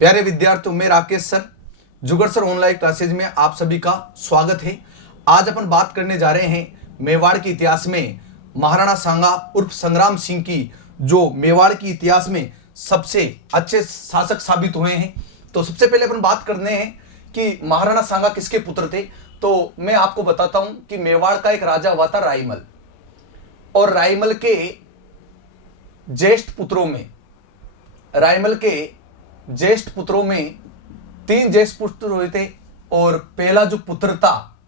प्यारे विद्यार्थियों, मैं Rakesh sir Jugar sir online classes में आप सभी का स्वागत है। आज अपन बात करने जा रहे हैं मेवाड़ के इतिहास में महाराणा सांगा उर्फ संग्राम सिंह की, जो मेवाड़ की इतिहास में सबसे अच्छे शासक साबित हुए हैं। तो सबसे पहले अपन बात करने हैं कि महाराणा सांगा किसके पुत्र थे। तो मैं आपको बताता हूं कि मेवाड़ का एक राजा हुआ था राईमल, और राईमल के ज्येष्ठ पुत्रों में 3 ज्येष्ठ पुत्र हुए थे। और पहला जो पुत्र था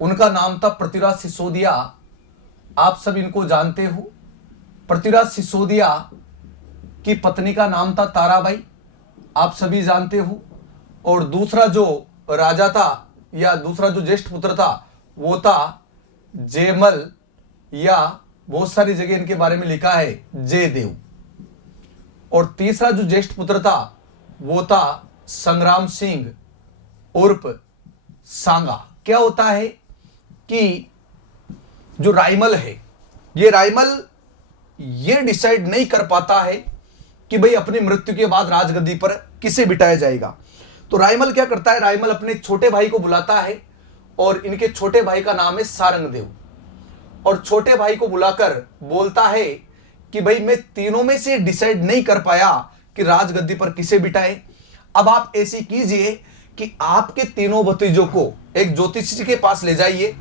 उनका नाम था पृथ्वीराज सिसोदिया। आप सब इनको जानते हो। पृथ्वीराज सिसोदिया की पत्नी का नाम था ताराबाई, आप सभी जानते हो। और दूसरा जो राजा था या दूसरा जो ज्येष्ठ पुत्र था वो था जयमल, या बहुत सारी जगह इनके बारे में लिखा है जयदेव। और तीसरा जो ज्येष्ठ पुत्र था वो था संग्राम सिंह उर्फ सांगा। क्या होता है कि जो राईमल है, ये राईमल ये डिसाइड नहीं कर पाता है कि भाई अपनी मृत्यु के बाद राजगद्दी पर किसे बिठाया जाएगा। तो राईमल क्या करता है, राईमल अपने छोटे भाई को बुलाता है, और इनके छोटे भाई का नाम है सारंगदेव। और छोटे भाई को बुलाकर बोलता है कि भाई मैं तीनों में से डिसाइड नहीं कर पाया कि राजगद्दी पर किसे बिठाए। अब आप ऐसी कीजिए कि आपके तीनों भतीजों को एक ज्योतिषी के पास ले जाइए,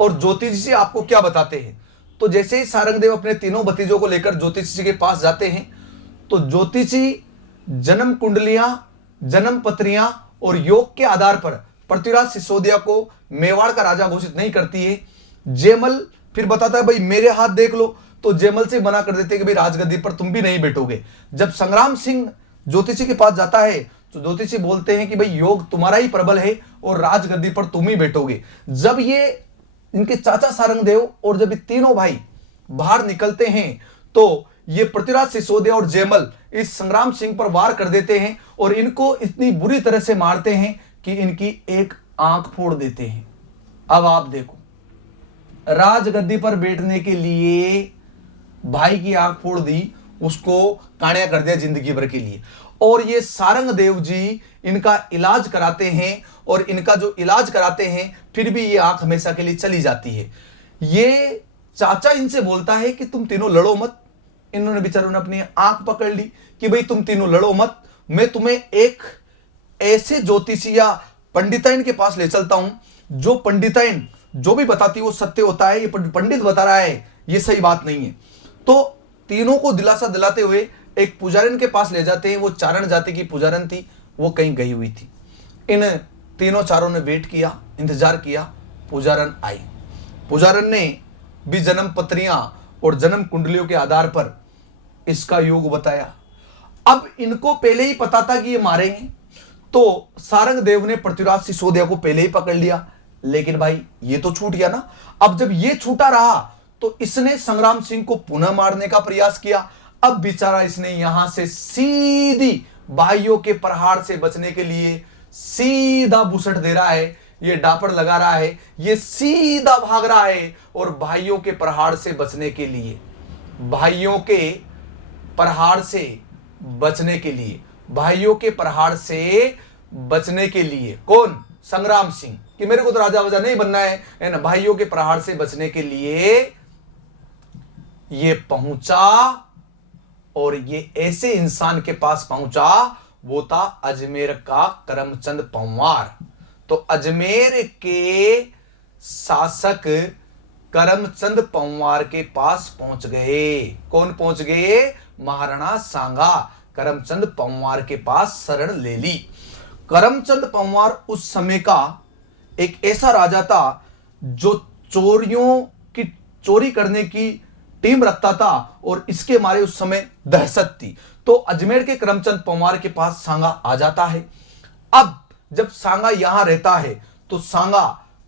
और ज्योतिषी आपको क्या बताते हैं। तो जैसे ही सारंगदेव अपने तीनों भतीजों को लेकर ज्योतिषी के पास जाते हैं, तो ज्योतिषी जन्म कुंडलियां, जन्म पत्रियां और योग के आधार पर पृथ्वीराज सिसोदिया को मेवाड़ का राजा घोषित नहीं करती है। जयमल फिर बताता है भाई मेरे हाथ देख लो, तो जयमल से मना कर देते हैं कि भाई राजगद्दी पर तुम भी नहीं बैठोगे। जब संग्राम सिंह ज्योतिषी के पास जाता है तो ज्योतिषी बोलते हैं कि भाई योग तुम्हारा ही प्रबल है और राजगद्दी पर तुम ही बैठोगे। जब ये इनके चाचा सारंगदेव और जब ये तीनों भाई बाहर निकलते हैं तो ये पृथ्वीराज सिसोदिया और जयमल इस संग्राम सिंह पर वार कर देते हैं, और इनको इतनी बुरी तरह से मारते हैं कि इनकी एक आंख फोड़ देते हैं। अब आप देखो, राजगद्दी पर बैठने के लिए भाई की आंख फोड़ दी, उसको कांड्या कर दिया जिंदगी भर के लिए। और ये सारंगदेव जी इनका इलाज कराते हैं, और इनका जो इलाज कराते हैं फिर भी ये आंख हमेशा के लिए चली जाती है। ये चाचा इनसे बोलता है कि तुम तीनों लड़ो मत। इन्होंने बेचारों ने अपनी आंख पकड़ ली कि भाई तुम तीनों लड़ो मत, मैं तुम्हें एक ऐसे ज्योतिषी या पंडिताइन के पास ले चलता हूं, जो पंडिताइन जो भी बताती है वो सत्य होता है। ये पंडित बता रहा है ये सही बात नहीं है। तो तीनों को दिलासा दिलाते हुए एक पुजारन के पास ले जाते हैं। वो चारण जाति की पुजारन थी, वो कहीं गई हुई थी। इन तीनों चारों ने वेट किया, इंतजार किया, पुजारन आई। पुजारन ने भी जन्म पत्रियां और जन्म कुंडलियों के आधार पर इसका योग बताया। अब इनको पहले ही पता था कि ये मारेंगे, तो सारंगदेव ने पृथ्वीराज सिसोदिया को पहले ही पकड़ लिया। लेकिन भाई ये तो छूट गया ना। अब जब ये छूटा रहा तो इसने संग्राम सिंह को पुनः मारने का प्रयास किया। अब बेचारा इसने यहां से सीधी भाइयों के प्रहार से बचने के लिए सीधा बुसट दे रहा है, ये डापड़ लगा रहा है, ये सीधा भाग रहा है। और भाइयों के प्रहार से बचने के लिए, भाइयों के प्रहार से बचने के लिए, भाइयों के प्रहार से बचने के लिए कौन? संग्राम सिंह, कि मेरे को तो राजा वजा नहीं बनना है ना। भाइयों के प्रहार से बचने के लिए ये पहुंचा, और ये ऐसे इंसान के पास पहुंचा, वो था अजमेर का करमचंद पंवार। तो अजमेर के शासक करमचंद पंवार के पास पहुंच गए। कौन पहुंच गए? महाराणा सांगा करमचंद पंवार के पास शरण ले ली। करमचंद पंवार उस समय का एक ऐसा राजा था जो चोरियों की चोरी करने की टीम रखता था, और इसके मारे उस समय दहशत थी। तो अजमेर के करमचंद पंवार के पास सांगा आ जाता है। अब जब सांगा यहां रहता है तो सांगा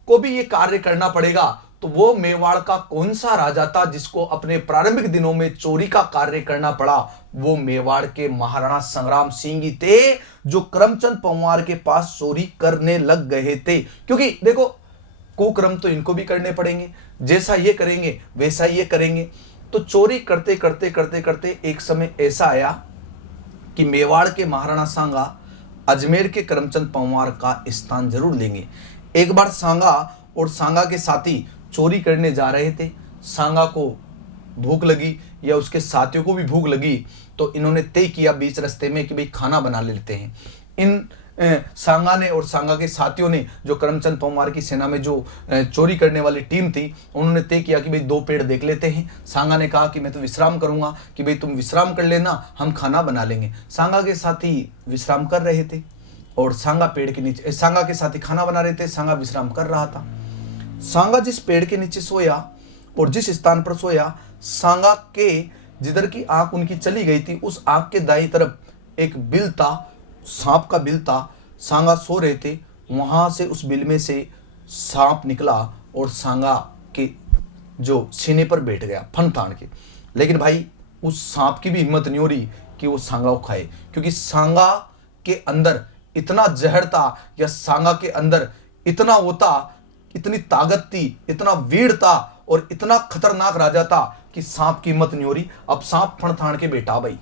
को भी यह कार्य करना पड़ेगा। तो वो मेवाड़ का कौन सा राजा था जिसको अपने प्रारंभिक दिनों में चोरी का कार्य करना पड़ा? वो मेवाड़ के महाराणा संग्राम सिंह ही थे, जो करमचंद पंवार के पास चोरी करने लग गए थे। क्योंकि देखो, कुकर्म तो इनको भी करने पड़ेंगे, जैसा ये करेंगे वैसा ये करेंगे। तो चोरी करते करते करते करते एक समय ऐसा आया कि मेवाड़ के महाराणा सांगा अजमेर के करमचंद पंवार का स्थान जरूर लेंगे। एक बार सांगा और सांगा के साथी चोरी करने जा रहे थे। सांगा को भूख लगी या उसके साथियों को भी भूख लगी, तो इन्होंने तय किया बीच रास्ते में कि भाई खाना बना लेते हैं। इन सांगा ने और सांगा के साथियों ने, जो करमचंद पंवार की सेना में जो चोरी करने वाली टीम थी, उन्होंने तय किया कि भाई 2 पेड़ देख लेते हैं। सांगा ने कहा कि मैं तो विश्राम करूंगा, कि भाई तुम विश्राम कर लेना, हम खाना बना लेंगे। सांगा के साथी विश्राम कर रहे थे और सांगा पेड़ के नीचे, सांगा के साथी खाना बना रहे थे, सांगा विश्राम कर रहा था। सांगा जिस पेड़ के नीचे सोया और जिस स्थान पर सोया, सांगा के जिधर की आंख उनकी चली गई थी, उस आंख के दाईं तरफ एक बिल था, सांप का बिल था। सांगा सो रहे थे, वहां से उस बिल में से सांप निकला और सांगा के जो सीने पर बैठ गया फन तान के। लेकिन भाई उस सांप की भी हिम्मत नहीं हो रही कि वो सांगा को खाए, क्योंकि सांगा के अंदर इतना जहर था, या सांगा के अंदर इतना वो था, इतनी ताकत थी, इतना वीर था और इतना खतरनाक राजा था कि सांप की हिम्मत नहीं हो रही। अब सांप फण तान के बैठा। भाई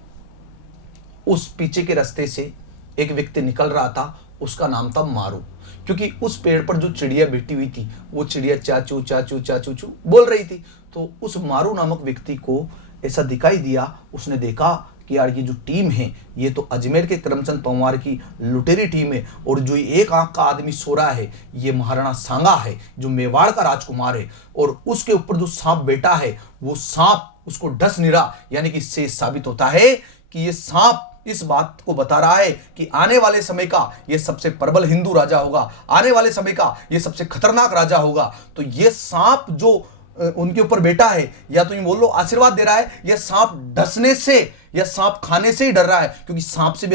उस पीछे के रास्ते से एक व्यक्ति निकल रहा था, उसका नाम था मारू, क्योंकि उस पेड़ पर जो चिड़िया बैठी हुई थी, वो चिड़िया चाचू चाचू चाचू चू बोल रही थी। तो उस मारू नामक व्यक्ति को ऐसा दिखाई दिया, उसने देखा कि यार ये जो टीम है, ये तो अजमेर के करमचंद पंवार की लुटेरी टीम है, और जो एक आंख का आदमी सो रहा है, ये महाराणा सांगा है, जो मेवाड़ का राजकुमार है, और उसके ऊपर जो सांप बैठा है, वो सांप उसको डस नहीं रहा। यानी कि इससे साबित होता है कि ये सांप इस बात को बता रहा है कि आने वाले समय का ये सबसे प्रबल हिंदू राजा होगा, आने वाले समय का ये सबसे खतरनाक राजा होगा। तो ये सांप जो उनके ऊपर बैठा है, या तो ये बोल लो आशीर्वाद दे रहा है, या सांप डसने से या सांप खाने से ही डर रहा है, क्योंकि सांप से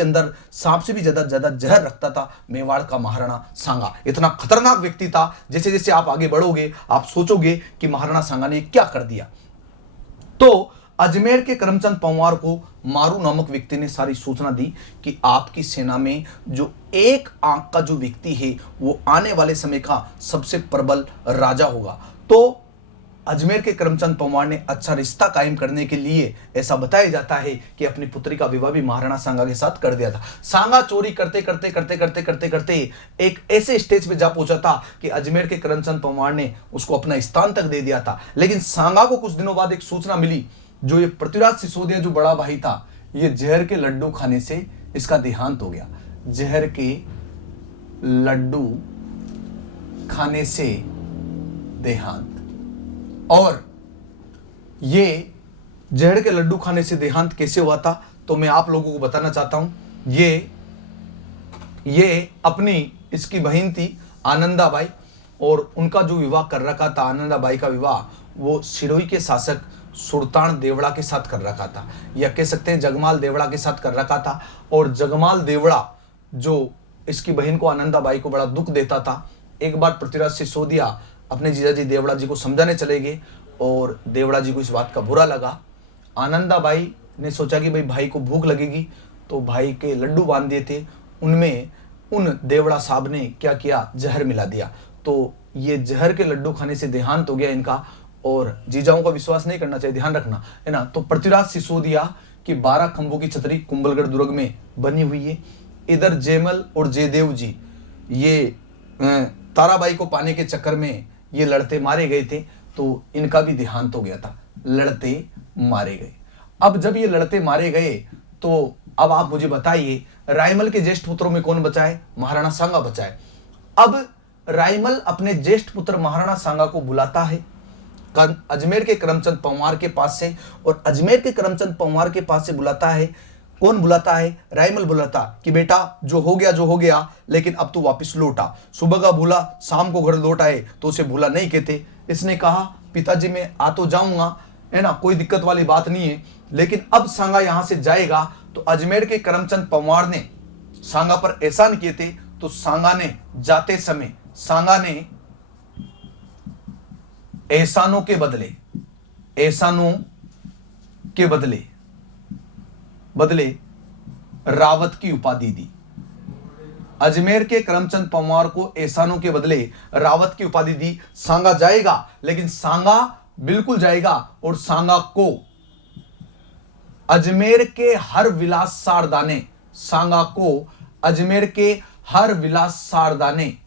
भी ज्यादा जहर रखता था मेवाड़ का महाराणा सांगा। इतना खतरनाक व्यक्ति था। जैसे जैसे आप आगे बढ़ोगे, आप सोचोगे कि महाराणा सांगा ने क्या कर दिया। तो अजमेर के करमचंद पंवार को मारू नामक व्यक्ति ने सारी सूचना दी कि आपकी सेना में जो एक आंख का जो व्यक्ति है, वो आने वाले समय का सबसे प्रबल राजा होगा। तो अजमेर के करमचंद पंवार ने अच्छा रिश्ता कायम करने के लिए, ऐसा बताया जाता है कि अपनी पुत्री का विवाह भी महाराणा सांगा के साथ कर दिया था। सांगा चोरी करते करते करते करते करते करते एक ऐसे स्टेज पे जा पहुंचा था कि अजमेर के करमचंद पंवार ने उसको अपना स्थान तक दे दिया था। लेकिन सांगा को कुछ दिनों बाद एक सूचना मिली, जो ये पृथ्वीराज सिसोदिया जो बड़ा भाई था, ये जहर के लड्डू खाने से इसका देहांत हो गया। जहर के लड्डू खाने से देहांत। और ये जहर के लड्डू खाने से देहांत कैसे हुआ था, तो मैं आप लोगों को बताना चाहता हूं। ये अपनी इसकी बहन थी आनंदाबाई, और उनका जो विवाह कर रखा था, आनंदाबाई का विवाह वो सिरोही के शासक सुल्तान देवड़ा के साथ कर रखा था, या कह सकते हैं जगमाल देवड़ा के साथ कर रखा था। और जगमाल देवड़ा जो इसकी बहन को आनंदाबाई को बड़ा दुख देता था। एक बार पृथ्वीराज सिसोदिया अपने जीजाजी देवड़ा जी को समझाने चले गए, और देवड़ा जी को इस बात का बुरा लगा। आनंदाबाई ने सोचा कि भाई को भूख लगेगी, तो भाई के लड्डू बांध दिए थे, उनमें उन देवड़ा साहब ने क्या किया, जहर मिला दिया। तो ये जहर के लड्डू खाने से देहांत हो गया इनका। और जीजाओं का विश्वास नहीं करना चाहिए, ध्यान रखना है ना। तो पृथ्वीराज सिसोदिया की 12 खंभों की छतरी कुंभलगढ़ दुर्ग में बनी हुई है। इधर जयमल और जयदेव जी ये ताराबाई को पाने के चक्कर में ये लड़ते मारे गए थे, तो इनका भी देहांत हो गया था, लड़ते मारे गए। अब जब ये लड़ते मारे गए, तो अब आप मुझे बताइए रायमल के ज्येष्ठ पुत्रों में कौन बचा है? महाराणा सांगा बचा है। अब रायमल अपने ज्येष्ठ पुत्र महाराणा सांगा को बुलाता है अजमेर के करमचंद पंवार के पास से, और अजमेर के करमचंद पंवार के पास से बुलाता है। कौन बुलाता है? रायमल बुलाता कि बेटा जो हो गया, लेकिन अब तू वापस लौट आ। सुबह का भूला शाम को घर लौट आए तो उसे भूला नहीं कहते। इसने कहा पिताजी मैं आ तो जाऊंगा, है ना, कोई दिक्कत वाली बात नहीं है, लेकिन अब सांगा यहां से जाएगा तो अजमेर के करमचंद पंवार ने सांगा पर एहसान किए थे, तो सांगा ने जाते समय सांगा ने एहसानों के बदले रावत की उपाधि दी। अजमेर के करमचंद पंवार को एहसानों के बदले रावत की उपाधि दी। सांगा जाएगा, लेकिन सांगा बिल्कुल जाएगा, और सांगा को अजमेर के हर विलास सारदाने सांगा को अजमेर के हर विलास शारदा ने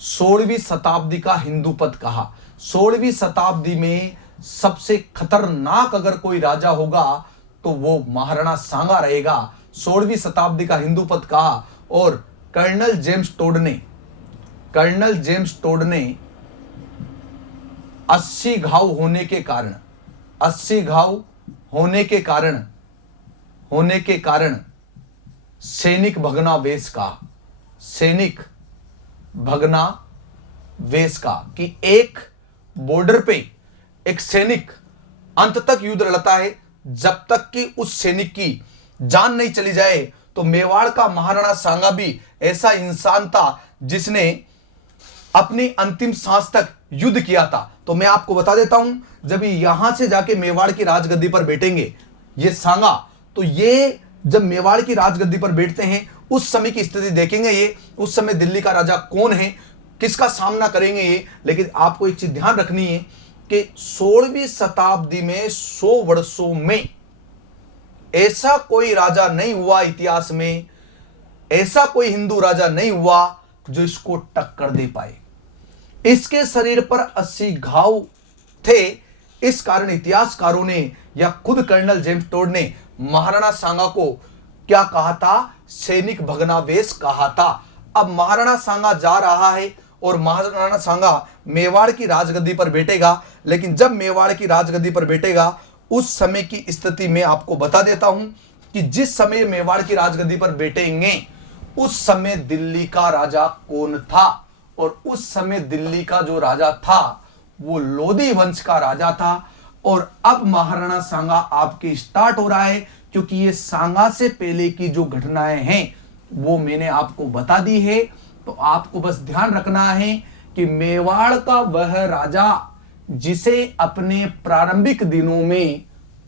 16वीं शताब्दी का हिंदू पद कहा। 16वीं शताब्दी में सबसे खतरनाक अगर कोई राजा होगा तो वो महाराणा सांगा रहेगा। 16वीं शताब्दी का हिंदू पद कहा। और कर्नल जेम्स टोड ने 80 घाव होने के कारण सैनिक भगनावेश का कि एक बॉर्डर पे एक सैनिक अंत तक युद्ध लड़ता है, जब तक कि उस सैनिक की जान नहीं चली जाए। तो मेवाड़ का महाराणा सांगा भी ऐसा इंसान था जिसने अपनी अंतिम सांस तक युद्ध किया था। तो मैं आपको बता देता हूं, जब यहां से जाके मेवाड़ की राजगद्दी पर बैठेंगे ये सांगा, तो ये जब मेवाड़ की राजगद्दी पर बैठते हैं उस समय की स्थिति देखेंगे। ये उस समय दिल्ली का राजा कौन है, किसका सामना करेंगे ये। लेकिन आपको एक चीज ध्यान रखनी है कि 16वीं शताब्दी में 100 वर्षों में ऐसा कोई राजा नहीं हुआ, इतिहास में ऐसा कोई हिंदू राजा नहीं हुआ जो इसको टक्कर दे पाए। इसके शरीर पर 80 घाव थे। इस कारण इतिहासकारों ने या खुद कर्नल जेम्स टोड ने महाराणा सांगा को क्या कहा था, सैनिक भग्नावेश कहा था। अब महाराणा सांगा जा रहा है और महाराणा सांगा मेवाड़ की राजगद्दी पर बैठेगा। लेकिन जब मेवाड़ की राजगद्दी पर बैठेगा उस समय की स्थिति में आपको बता देता हूं कि जिस समय मेवाड़ की राजगद्दी पर बैठेंगे उस समय दिल्ली का राजा कौन था। और उस समय दिल्ली का जो राजा था वो लोधी वंश का राजा था। और अब महाराणा सांगा आपके स्टार्ट हो रहा है, क्योंकि ये सांगा से पहले की जो घटनाएं हैं वो मैंने आपको बता दी है। तो आपको बस ध्यान रखना है कि मेवाड़ का वह राजा जिसे अपने प्रारंभिक दिनों में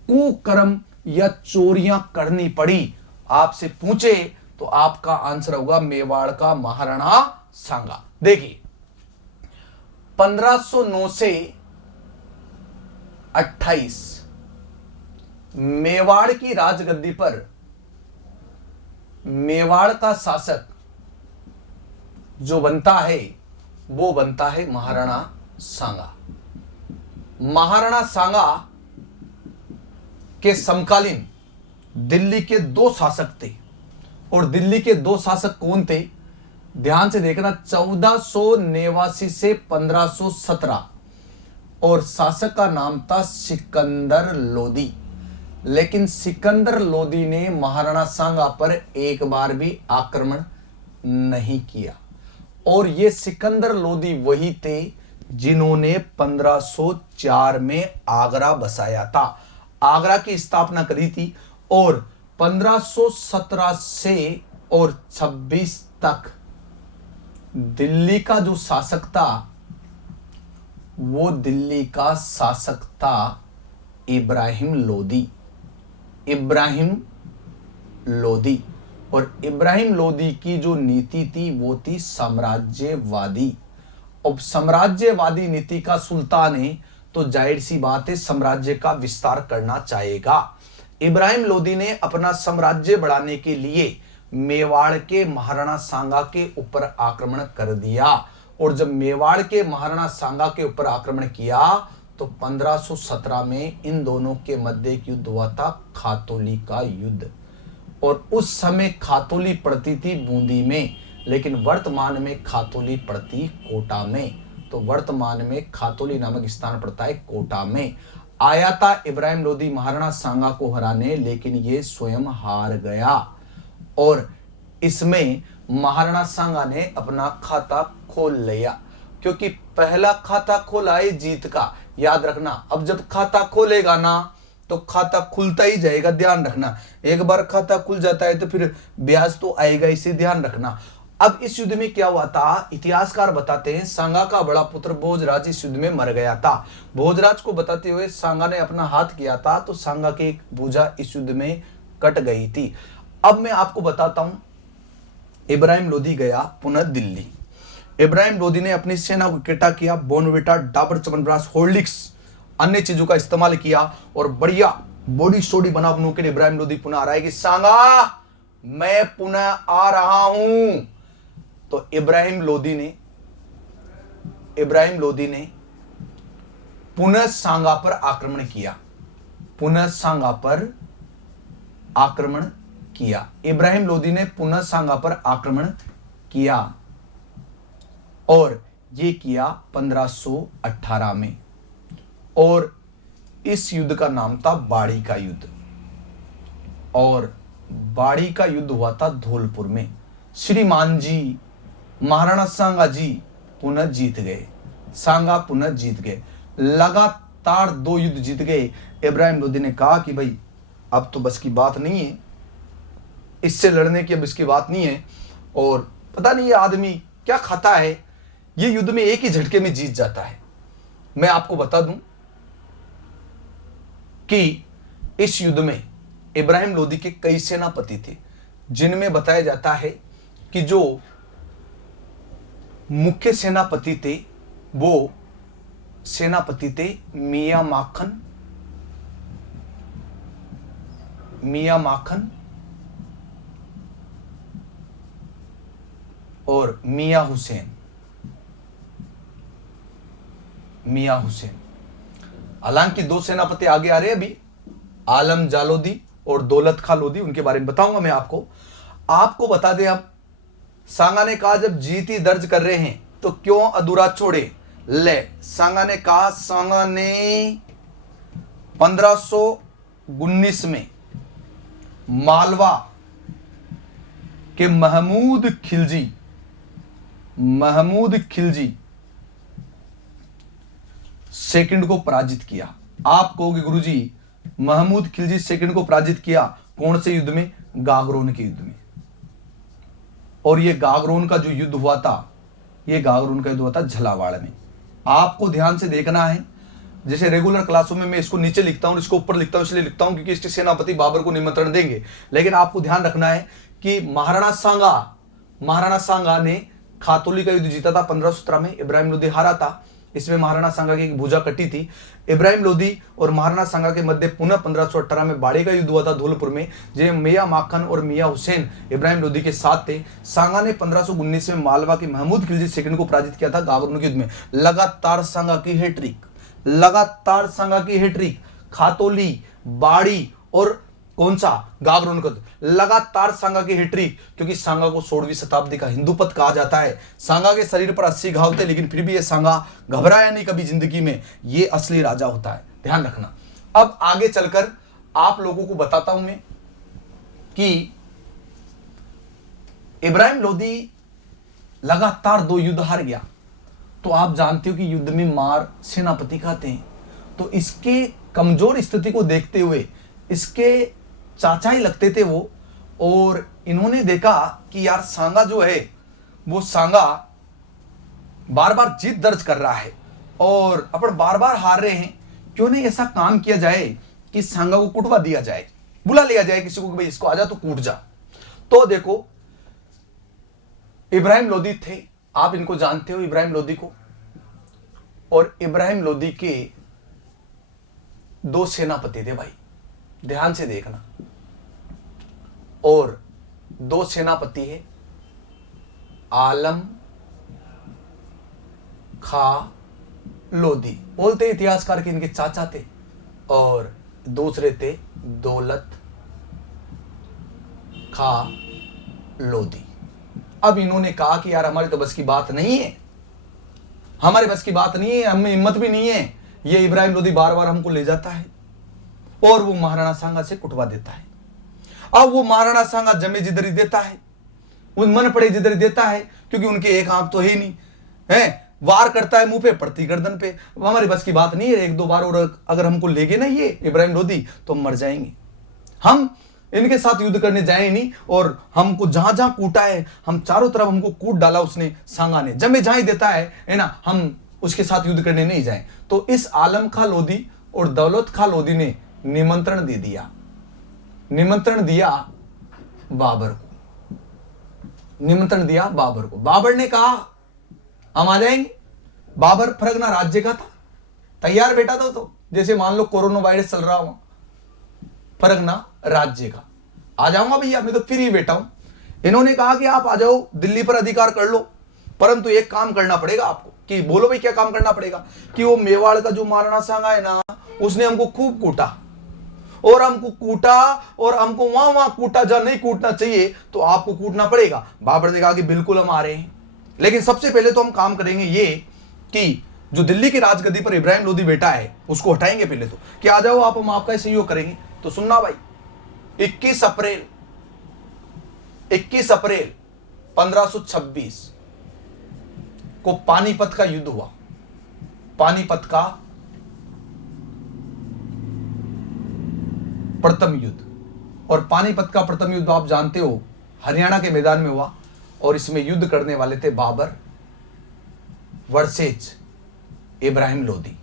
कुकर्म या चोरियां करनी पड़ी, आपसे पूछे तो आपका आंसर होगा मेवाड़ का महाराणा सांगा। देखिए 1509 से 28 मेवाड़ की राजगद्दी पर मेवाड़ का शासक जो बनता है वो बनता है महाराणा सांगा। महाराणा सांगा के समकालीन दिल्ली के 2 शासक थे। और दिल्ली के 2 शासक कौन थे, ध्यान से देखना, 1489 से 1517। और शासक का नाम था सिकंदर लोदी। लेकिन सिकंदर लोदी ने महाराणा सांगा पर एक बार भी आक्रमण नहीं किया। और ये सिकंदर लोदी वही थे जिन्होंने 1504 में आगरा बसाया था, आगरा की स्थापना करी थी। और 1517 से और 26 तक दिल्ली का जो शासक था वो दिल्ली का शासक था इब्राहिम लोदी। और इब्राहिम लोदी की जो नीति थी वो थी साम्राज्यवादी। अब साम्राज्यवादी नीति का सुल्तान है तो जाहिर सी बात है साम्राज्य का विस्तार करना चाहेगा। इब्राहिम लोदी ने अपना साम्राज्य बढ़ाने के लिए मेवाड़ के महाराणा सांगा के ऊपर आक्रमण कर दिया। और जब मेवाड़ के महाराणा सांगा के ऊपर आक्रमण किया तो 1517 में इन दोनों के मध्य एक युद्ध हुआ था, खातोली का युद्ध। और उस समय खातोली पड़ती थी बूंदी में, लेकिन वर्तमान में खातोली पड़ती कोटा में। तो वर्तमान में खातोली नामक स्थान पड़ता है कोटा में। आया था इब्राहिम लोदी महाराणा सांगा को हराने, लेकिन ये स्वयं हार गया। और इसमें महाराणा सांगा ने अपना खाता खोल लिया, क्योंकि पहला खाता खोला है जीत का, याद रखना। अब जब खाता खोलेगा ना तो खाता खुलता ही जाएगा, ध्यान रखना। एक बार खाता खुल जाता है तो फिर ब्याज तो आएगा, इसे ध्यान रखना। अब इस युद्ध में क्या हुआ था, इतिहासकार बताते हैं सांगा का बड़ा पुत्र भोजराज इस युद्ध में मर गया था। भोजराज को बताते हुए सांगा ने अपना हाथ किया था तो सांगा की एक भुजा इस युद्ध में कट गई थी। अब मैं आपको बताता हूं, इब्राहिम लोदी गया पुनः दिल्ली। इब्राहिम लोदी ने अपनी सेना को इकट्ठा किया, बोर्नविटा, डाबर च्यवनप्राश, हॉर्लिक्स, अन्य चीजों का इस्तेमाल किया और बढ़िया बॉडी स्टोडी बना बनकर इब्राहिम लोदी पुनः आ रहा है कि सांगा मैं पुनः आ रहा हूं। तो इब्राहिम लोदी ने पुनः सांगा पर आक्रमण किया, पुनः सांगा पर आक्रमण किया। इब्राहिम लोदी ने पुनः सांगा पर आक्रमण किया और यह किया 1518 में, और इस युद्ध का नाम था बाड़ी का युद्ध। और बाड़ी का युद्ध हुआ था धौलपुर में। श्रीमान जी महाराणा सांगा जी पुनः जीत गए, सांगा पुनः जीत गए, लगातार 2 युद्ध जीत गए। इब्राहिम लोदी ने कहा कि भाई अब तो बस की बात नहीं है, इससे लड़ने की अब इसकी बात नहीं है, और पता नहीं ये आदमी क्या खाता है, ये युद्ध में एक ही झटके में जीत जाता है। मैं आपको बता दूं कि इस युद्ध में इब्राहिम लोदी के कई सेनापति थे, जिनमें बताया जाता है कि जो मुख्य सेनापति थे वो सेनापति थे मियां माखन और मियां हुसैन। हालांकि 2 सेनापति आगे आ रहे हैं अभी, आलम जालोदी और दौलत खां लोदी, उनके बारे में बताऊंगा मैं आपको बता दें। अब सांगा ने कहा जब जीत ही दर्ज कर रहे हैं तो क्यों अधूरा छोड़े। ले सांगा ने कहा, सांगा ने 1519 में मालवा के महमूद खिलजी सेकंड को पराजित किया। आप कहोगे गुरुजी महमूद खिलजी सेकंड को पराजित किया कौन से युद्ध में? गागरोन के युद्ध में। और यह गागरोन का जो युद्ध हुआ था, यह गागरोन का युद्ध हुआ था झालावाड़ में। आपको ध्यान से देखना है, जैसे रेगुलर क्लासों में मैं इसको नीचे लिखता हूं, इसको ऊपर लिखता हूं, इसलिए लिखता हूं क्योंकि इसके सेनापति बाबर को निमंत्रण देंगे। लेकिन आपको ध्यान रखना है कि महाराणा सांगा ने खातौली का युद्ध जीता था 1517 में, इब्राहिम लोदी हारा था। इसमें महाराणा सांगा की एक भुजा कटी थी। इब्राहिम लोदी और महाराणा सांगा के मध्य पुनः 1518 में बाड़ी का युद्ध हुआ था धौलपुर में, जो मियां माखन और मियां हुसैन इब्राहिम लोदी के साथ थे। सांगा ने 1519 में मालवा के महमूद खिलजी सेकंड को पराजित किया था गागरोन के युद्ध में। लगातार सांगा की हैट्रिक, खातौली, बाड़ी और कौन सा गागरोन का लगातार सांगा की हैट्रिक, क्योंकि सांगा को 16वीं शताब्दी का हिंदू पथ कहा जाता है। सांगा के शरीर पर 80 घाव थे, लेकिन फिर भी ये सांगा घबराया नहीं कभी जिंदगी में। ये असली राजा होता है, ध्यान रखना। अब आगे चलकर आप लोगों को बताता हूं मैं कि इब्राहिम लोदी लगातार 2 युद्ध हार गया। तो आप जानते हो कि युद्ध में मार सेनापति खाते हैं। तो इसके कमजोर स्थिति को देखते हुए इसके चाचा ही लगते थे वो, और इन्होंने देखा कि यार सांगा जो है वो सांगा बार बार जीत दर्ज कर रहा है और अपन बार बार हार रहे हैं, क्यों नहीं ऐसा काम किया जाए कि सांगा को कुटवा दिया जाए, बुला लिया जाए किसी को कि भाई इसको आजा तो कूट जा। तो देखो इब्राहिम लोदी थे, आप इनको जानते हो इब्राहिम लोदी को, और इब्राहिम लोदी के 2 सेनापति थे भाई, ध्यान से देखना। और 2 सेनापति है आलम खां लोदी, बोलते इतिहासकार के इनके चाचा थे, और दूसरे थे दौलत खां लोदी। अब इन्होंने कहा कि यार हमारे तो बस की बात नहीं है, हमारे बस की बात नहीं है, हमें हिम्मत भी नहीं है, ये इब्राहिम लोदी बार बार हमको ले जाता है और वो महाराणा सांगा से कुटवा देता है। अब वो महाराणा सांगा जमे जिधर देता है, उन मन पड़े जिधर देता है, क्योंकि उनके एक आंख तो है ही नहीं है, वार करता है मुंह पे, पड़ती गर्दन पे। हमारी बस की बात नहीं है, 1-2 बार और अगर हमको लेगे ना ये इब्राहिम लोदी तो हम मर जाएंगे, हम इनके साथ युद्ध करने जाए नहीं। और हमको जहां जहां कूटा है, हम चारों तरफ हमको कूट डाला उसने, सांगा ने, जमे जहां ही देता है ना, हम उसके साथ युद्ध करने नहीं जाए। तो इस आलम खां लोदी और दौलत खां लोदी ने निमंत्रण दिया बाबर को। बाबर ने कहा हम आ जाएंगे। बाबर फरगना राज्य का था, तैयार बैठा था। तो जैसे मान लो कोरोना वायरस चल रहा हो, परगना राज्य का। आ जाऊंगा भैया, मैं तो फिर ही बैठा हूं। इन्होंने कहा कि आप आ जाओ, दिल्ली पर अधिकार कर लो, परंतु एक काम करना पड़ेगा आपको। कि बोलो भाई क्या काम करना पड़ेगा? कि वो मेवाड़ का जो महाराणा सांगा है ना, उसने हमको खूब कूटा और हमको कूटा और हमको वहां कूटा जहां नहीं कूटना चाहिए, तो आपको कूटना पड़ेगा। बाबर ने कहा कि बिल्कुल हम आ रहे हैं, लेकिन सबसे पहले तो हम काम करेंगे ये कि जो दिल्ली की राजगद्दी पर इब्राहिम लोदी बैठा है उसको हटाएंगे पहले तो। कि आ जाओ आप, हम आपका सहयोग करेंगे। तो सुनना भाई, 21 अप्रैल 1526 को पानीपत का युद्ध हुआ। पानीपत का प्रथम युद्ध। और पानीपत का प्रथम युद्ध आप जानते हो हरियाणा के मैदान में हुआ, और इसमें युद्ध करने वाले थे बाबर वर्सेज इब्राहिम लोदी।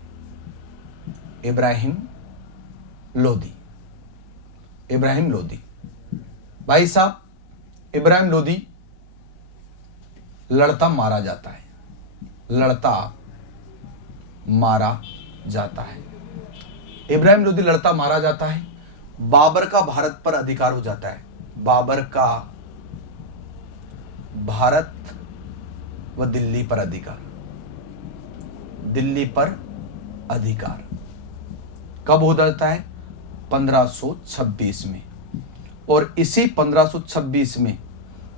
इब्राहिम लोदी भाई साहब, इब्राहिम लोदी लड़ता मारा जाता है। इब्राहिम लोदी लड़ता मारा जाता है। बाबर का भारत पर अधिकार हो जाता है। बाबर का भारत व दिल्ली पर अधिकार कब हो जाता है? 1526 में। और इसी 1526 में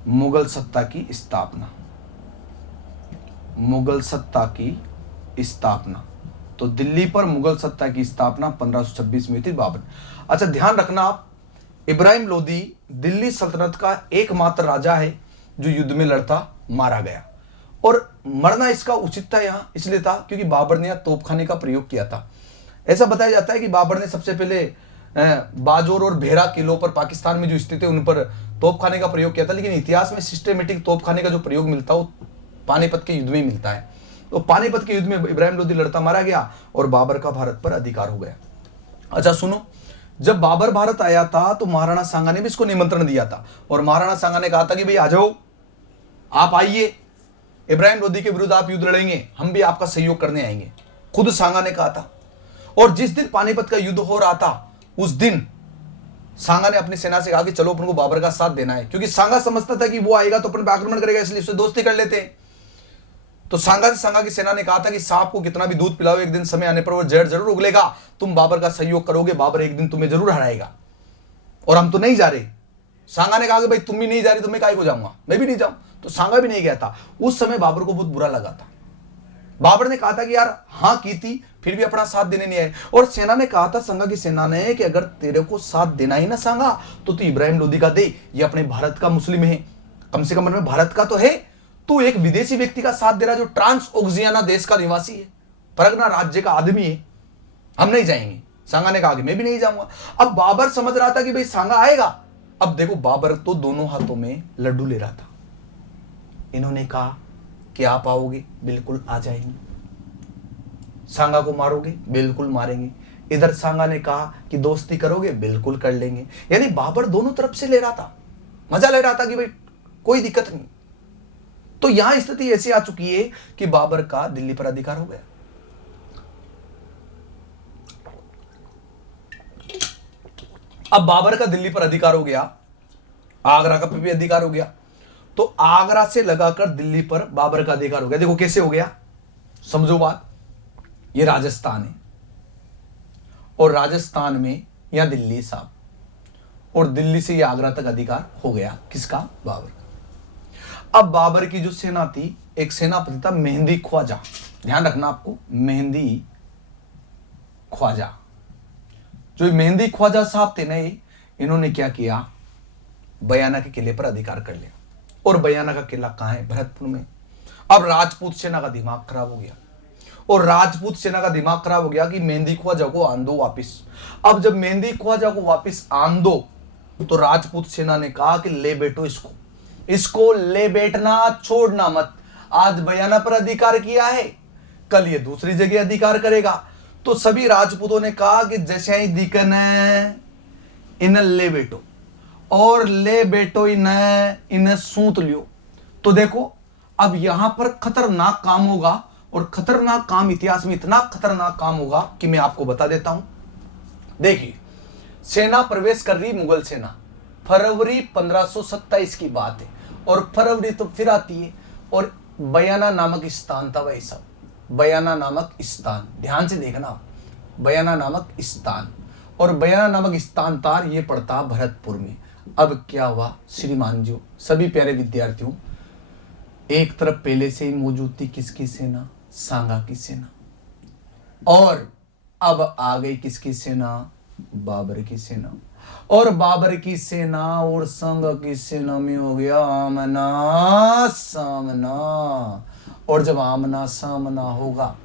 मुगल सत्ता की स्थापना। तो दिल्ली पर मुगल सत्ता की स्थापना 1526 में थी बाबर। अच्छा ध्यान रखना आप, इब्राहिम लोदी दिल्ली सल्तनत का एकमात्र राजा है जो युद्ध में लड़ता मारा गया। और मरना इसका उचित था यहां इसलिए था क्योंकि बाबर ने यहां तोपखाने का प्रयोग किया था। ऐसा बताया जाता है कि बाबर ने सबसे पहले बाजोर और भेरा किलों पर पाकिस्तान में जो स्थित है उन पर तोपखाने का प्रयोग किया था, लेकिन इतिहास में सिस्टेमेटिक तोपखाने का जो प्रयोग मिलता है वो पानीपत के युद्ध में मिलता है। तो पानीपत के युद्ध में इब्राहिम लोदी लड़ता मारा गया और बाबर का भारत पर अधिकार हो गया। अच्छा सुनो, जब बाबर भारत आया था तो महाराणा सांगा ने भी इसको निमंत्रण दिया था, और महाराणा सांगा ने कहा था कि भाई आ जाओ, आप आइए, इब्राहिम लोदी के विरुद्ध आप युद्ध लड़ेंगे, हम भी आपका सहयोग करने आएंगे, खुद सांगा ने कहा था। और जिस दिन पानीपत का युद्ध हो रहा था उस दिन सांगा ने अपनी सेना से कहा कि चलो अपन को बाबर का साथ देना है, क्योंकि सांगा समझता था कि वो आएगा तो अपन पे आक्रमण करेगा, इसलिए उससे दोस्ती कर लेते हैं। तो सांगा की सेना ने कहा था कि सांप को कितना भी दूध पिलाओ, एक दिन समय आने पर वो जहर जरूर उगलेगा, तुम बाबर का सहयोग करोगे, बाबर एक दिन तुम्हें जरूर हराएगा, और हम तो नहीं जा रहे। सांगा ने कहा कि भाई तुम भी नहीं जा रही तो मैं काहे को जाऊंगा, मैं भी नहीं जाऊं। तो सांगा भी नहीं गया था। उस समय बाबर को बहुत बुरा लगा था। बाबर ने कहा था कि यार हां की थी फिर भी अपना साथ देने नहीं आए, और सेना ने कहा था सांगा की सेना ने कि अगर तेरे को साथ देना ही ना सांगा तो तू इब्राहिम लोदी का दे, ये अपने भारत का मुस्लिम है, कम से कम भारत का तो है, तू एक विदेशी व्यक्ति का साथ दे रहा जो ट्रांस ओक्सियाना देश का निवासी है, परगना राज्य का आदमी है, हम नहीं जाएंगे। सांगा ने कहा कि मैं भी नहीं जाऊंगा। अब बाबर समझ रहा था कि भाई सांगा आएगा। अब देखो बाबर तो दोनों हाथों में लड्डू ले रहा था। इन्होंने कहा कि आप आओगे, बिल्कुल आ जाएंगे। सांगा को मारोगे, बिल्कुल मारेंगे। इधर सांगा ने कहा कि दोस्ती करोगे, बिल्कुल कर लेंगे। यानी बाबर दोनों तरफ से ले रहा था, मजा ले रहा था कि भाई कोई दिक्कत नहीं। तो यहां स्थिति ऐसी आ चुकी है कि बाबर का दिल्ली पर अधिकार हो गया। अब बाबर का दिल्ली पर अधिकार हो गया, आगरा का भी अधिकार हो गया, तो आगरा से लगाकर दिल्ली पर बाबर का अधिकार हो गया। देखो कैसे हो गया, समझो बात। ये राजस्थान है और राजस्थान में यहां दिल्ली साहब, और दिल्ली से यह आगरा तक अधिकार हो गया किसका? बाबर का। अब बाबर की जो सेना थी, एक सेनापति था मेहंदी ख्वाजा, ध्यान रखना आपको, मेहंदी ख्वाजा। जो मेहंदी ख्वाजा साहब थे ना, इन्होंने क्या किया, बयाना के किले पर अधिकार कर लिया। और बयाना का किला कहां है? भरतपुर में। अब राजपूत सेना का दिमाग खराब हो गया, और राजपूत सेना का दिमाग खराब हो गया कि मेहंदी ख्वाजा को आन दो वापिस। अब जब मेहंदी ख्वाजा को वापिस आन दो तो राजपूत सेना ने कहा कि ले बैठो इसको ले बैठना, छोड़ना मत। आज बयाना पर अधिकार किया है, कल ये दूसरी जगह अधिकार करेगा। तो सभी राजपूतों ने कहा कि जैसे ही दिकन इन ले बैठो, और ले बैठो इन सूत लियो। तो देखो अब यहां पर खतरनाक काम होगा, और खतरनाक काम इतिहास में इतना खतरनाक काम होगा कि मैं आपको बता देता हूं। देखिए सेना प्रवेश कर रही, मुगल सेना। फरवरी 1527 की बात है, और फरवरी तो फिर आती है, और बयाना नामक स्थान था भाई साहब, बयाना नामक स्थान, ध्यान से देखना, बयाना नामक स्थान, और बयाना नामक स्थान तार ये पड़ता भरतपुर में। अब क्या हुआ श्रीमान जी, सभी प्यारे विद्यार्थियों, एक तरफ पहले से ही मौजूद थी किसकी सेना, सांगा की सेना, और अब आ गई किसकी सेना, बाबर की सेना, और बाबर की सेना और सांगा की सेना में हो गया आमना सामना, और जब आमना सामना होगा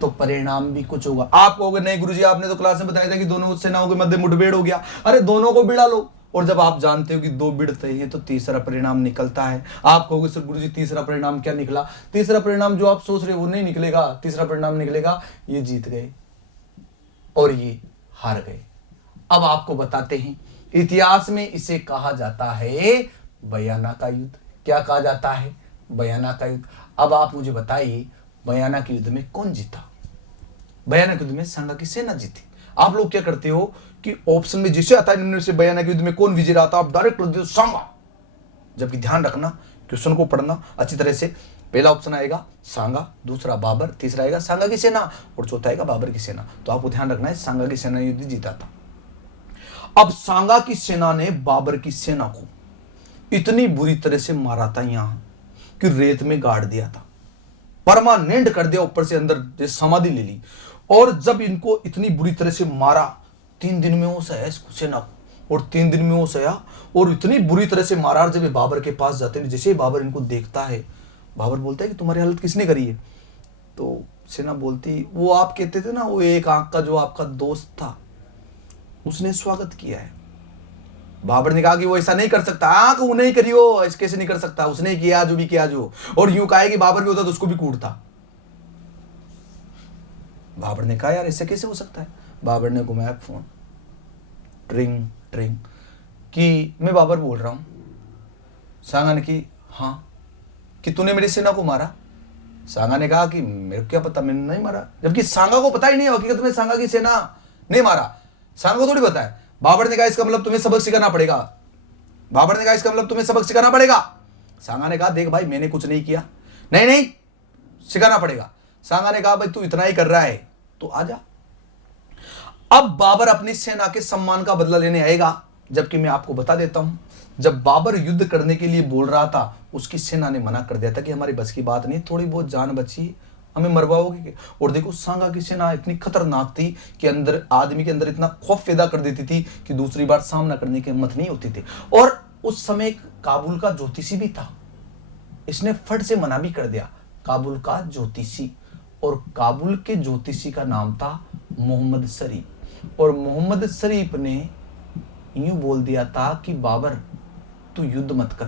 तो परिणाम भी कुछ होगा। आप कहोगे नहीं गुरुजी आपने तो क्लास में बताया था कि दोनों सेनाओं के मध्य मुठभेड़ हो गया, अरे दोनों को भिड़ा लो, और जब आप जानते हो कि दो भिड़ते हैं तो तीसरा परिणाम निकलता है। आप कहोगे सर गुरुजी तीसरा परिणाम क्या निकला, तीसरा परिणाम जो आप सोच रहे हो वो नहीं निकलेगा, तीसरा परिणाम निकलेगा ये जीत गए और ये हार गए। अब आपको बताते हैं, इतिहास में इसे कहा जाता है बयाना का युद्ध। क्या कहा जाता है, बयाना का युद्ध। अब आप मुझे बताइए बयाना के युद्ध में कौन जीता, बयाना के युद्ध में सांगा की सेना जीती। आप लोग क्या करते हो कि ऑप्शन में जिसे आता है निम्न में से बयाना के युद्ध में कौन विजय रहा था, आप डायरेक्ट लिख दो सांगा, जबकि ध्यान रखना क्वेश्चन को पढ़ना अच्छी तरह से। पहला ऑप्शन आएगा सांगा, दूसरा बाबर, तीसरा आएगा सांगा की सेना, और चौथा आएगा बाबर की सेना। तो आपको ध्यान रखना है सांगा की सेना युद्ध जीता था। अब सांगा की सेना ने बाबर की सेना को इतनी बुरी तरह से मारा था यहां कि रेत में गाड़ दिया था, परमानेंट कर दिया, ऊपर से अंदर समाधि ले ली। और जब इनको इतनी बुरी तरह से मारा, 3 दिन में वो सहा सेना को, और 3 दिन में वो सहा, और इतनी बुरी तरह से मारा। जब ये बाबर के पास जाते हैं, जैसे बाबर इनको देखता है, बाबर बोलता है कि तुम्हारी हालत किसने करी है, तो सेना बोलती, वो आप कहते थे ना वो एक आंख का जो आपका दोस्त था उसने स्वागत किया है। बाबर ने कहा कि वो ऐसा नहीं कर सकता, आंख वो नहीं करी हो, ऐसे कैसे नहीं कर सकता, उसने किया जो भी किया जो, और यूं कहा कि बाबर भी होता तो उसको भी कूटता। बाबर ने कहा यार ऐसे कैसे हो सकता है। बाबर ने घुमाया फोन, ट्रिंग ट्रिंग, कि मैं बाबर बोल रहा हूं। सांगा ने की हाँ, कि तूने मेरी सेना को मारा। सांगा ने कहा कि मेरे को क्या पता, मैंने नहीं मारा, जबकि सांगा को पता ही नहीं हकीकत में सांगा की सेना नहीं मारा, सांगा को थोड़ी पता है। बाबर ने कहा इसका मतलब तुम्हें सबक सिखाना पड़ेगा, बाबर ने कहा इसका मतलब तुम्हें सबक सिखाना पड़ेगा। सांगा ने कहा देख भाई मैंने कुछ नहीं किया। नहीं नहीं सिखाना पड़ेगा। सांगा ने कहा भाई तू इतना ही कर रहा है तो आजा। अब बाबर अपनी सेना के सम्मान का बदला लेने आएगा, जबकि मैं आपको बता देता हूं, जब बाबर युद्ध करने के लिए बोल रहा था उसकी सेना ने मना कर दिया था कि हमारी बस की बात नहीं, थोड़ी बहुत जान बची, हमें मरवाओगे। और देखो सांगा की सेना इतनी खतरनाक थी कि अंदर आदमी के अंदर इतना खौफ पैदा कर देती थी कि दूसरी बार सामना करने की हिम्मत नहीं होती थी। और उस समय काबुल का ज्योतिषी भी था, इसने फट से मना भी कर दिया, काबुल का ज्योतिषी। और काबुल के ज्योतिषी का नाम था मोहम्मद शरीफ। और मोहम्मद शरीफ ने यूं बोल दिया था कि बाबर तू युद्ध मत कर,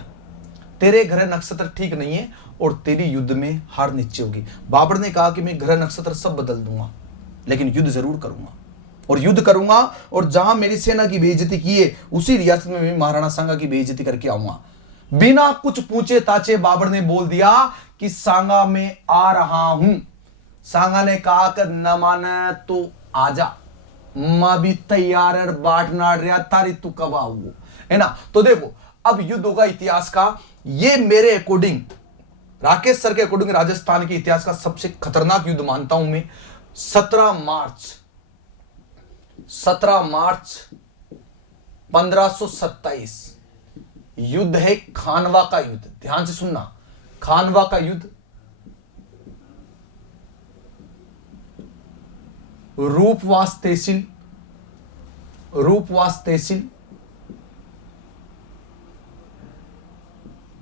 तेरे ग्रह नक्षत्र ठीक नहीं है और तेरी युद्ध में हार निश्चय होगी। बाबर ने कहा कि मैं ग्रह नक्षत्र सब बदल दूंगा लेकिन युद्ध जरूर करूंगा, और युद्ध करूंगा, और जहां मेरी सेना की बेइज्जती की है उसी रियासत में मैं महाराणा सांगा की बेइज्जती करके आऊंगा। बिना कुछ पूछे ताचे बाबर ने बोल दिया कि सांगा में आ रहा हूं। सांगा ने कहा कि न माने तो आजा, मैं भी तैयार है, बाट नाड़ रहा तारी तू कब आओ, है ना। तो देखो अब युद्ध होगा इतिहास का, ये मेरे अकॉर्डिंग, राकेश सर के अकॉर्डिंग राजस्थान के इतिहास का सबसे खतरनाक युद्ध मानता हूं मैं। 17 मार्च 1527 युद्ध है खानवा का युद्ध। ध्यान से सुनना, खानवा का युद्ध रूपवास तहसील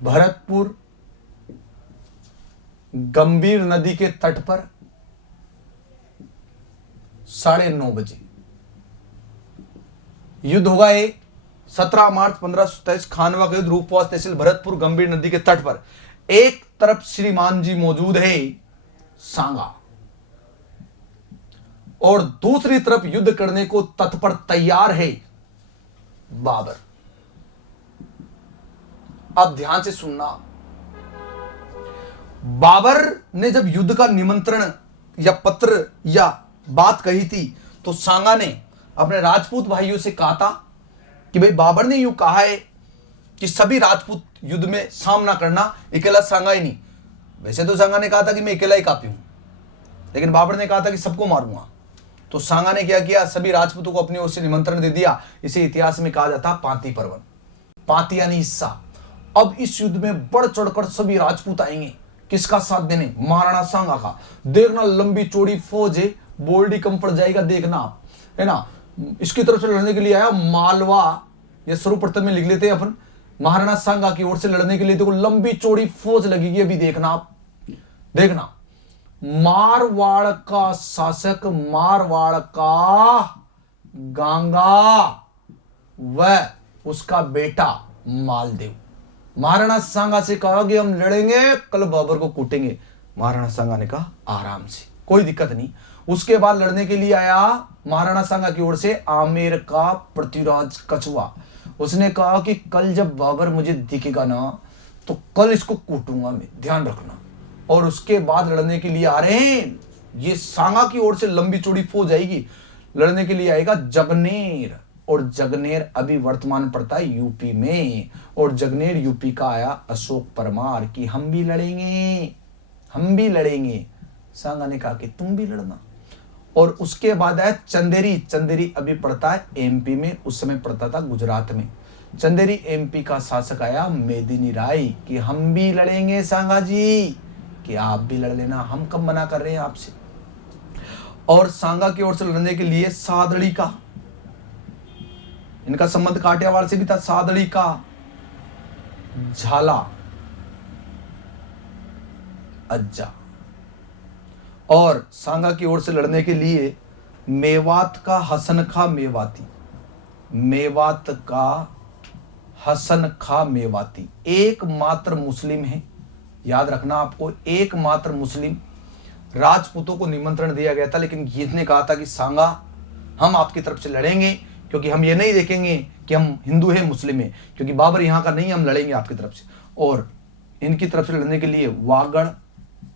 भरतपुर गंभीर नदी के तट पर 9:30 बजे युद्ध होगा। 17 मार्च 1527 खानवा का युद्ध रूपवास तहसील भरतपुर गंभीर नदी के तट पर। एक तरफ श्रीमान जी मौजूद है सांगा, और दूसरी तरफ युद्ध करने को तत्पर तैयार है बाबर। अब ध्यान से सुनना, बाबर ने जब युद्ध का निमंत्रण या पत्र या बात कही थी तो सांगा ने अपने राजपूत भाइयों से कहा था कि भाई बाबर ने यूं कहा है कि सभी राजपूत युद्ध में सामना करना, अकेला सांगा ही नहीं। वैसे तो सांगा ने कहा था कि मैं अकेला ही काफी हूं, लेकिन बाबर ने कहा था कि सबको मारूंगा। तो सांगा ने क्या किया, सभी राजपूतों को अपनी ओर से निमंत्रण दे दिया। इसे इतिहास में कहा जाता पांति पर्वन, पांति यानी हिस्सा। अब इस युद्ध में बढ़ चढ़कर सभी राजपूत आएंगे, किसका साथ देने, महाराणा सांगा का। देखना लंबी चौड़ी फौज है, बोल्डी कम पड़ जाएगा, देखना आप, है ना। इसकी तरफ से लड़ने के लिए आया मालवा, ये सर्वप्रथम में लिख लेते हैं अपन, महाराणा सांगा की ओर से लड़ने के लिए देखो लंबी चौड़ी फौज लगेगी। अभी देखना आप, देखना मारवाड़ का शासक, मारवाड़ का गांगा व उसका बेटा मालदेव महाराणा सांगा से कहा कि हम लड़ेंगे, कल बाबर को कूटेंगे। महाराणा सांगा ने कहा आराम से, कोई दिक्कत नहीं। उसके बाद लड़ने के लिए आया महाराणा सांगा की ओर से आमेर का पृथ्वीराज कछुआ। उसने कहा कि कल जब बाबर मुझे दिखेगा ना, तो कल इसको कूटूंगा मैं, ध्यान रखना। और उसके बाद लड़ने के लिए आ रहे हैं, ये सांगा की ओर से लंबी चौड़ी फौज आएगी, लड़ने के लिए आएगा जगनेर। और जगनेर अभी वर्तमान पड़ता है यूपी में, और जगनेर यूपी का आया अशोक परमार कि हम भी लड़ेंगे, हम भी लड़ेंगे। सांगा ने कहा कि तुम भी लड़ना। और उसके बाद आया चंदेरी। चंदेरी अभी पड़ता है एमपी में, उस समय पड़ता था गुजरात में। चंदेरी एमपी का शासक आया मेदिनी राय कि हम भी लड़ेंगे सांगा जी, कि आप भी लड़ लेना, हम कब मना कर रहे हैं आपसे। और सांगा की ओर से लड़ने के लिए सादड़ी का, इनका संबंध काठियावाड़ से भी था, सादड़ी का झाला अज्जा। और सांगा की ओर से लड़ने के लिए मेवात का हसन खा मेवाती, मेवात का हसन खा मेवाती एकमात्र मुस्लिम है, याद रखना आपको, एकमात्र मुस्लिम। राजपूतों को निमंत्रण दिया गया था, लेकिन इसने कहा था कि सांगा हम आपकी तरफ से लड़ेंगे, क्योंकि हम ये नहीं देखेंगे कि हम हिंदू हैं मुस्लिम हैं, क्योंकि बाबर यहाँ का नहीं, हम लड़ेंगे आपकी तरफ से। और इनकी तरफ से लड़ने के लिए वागड़,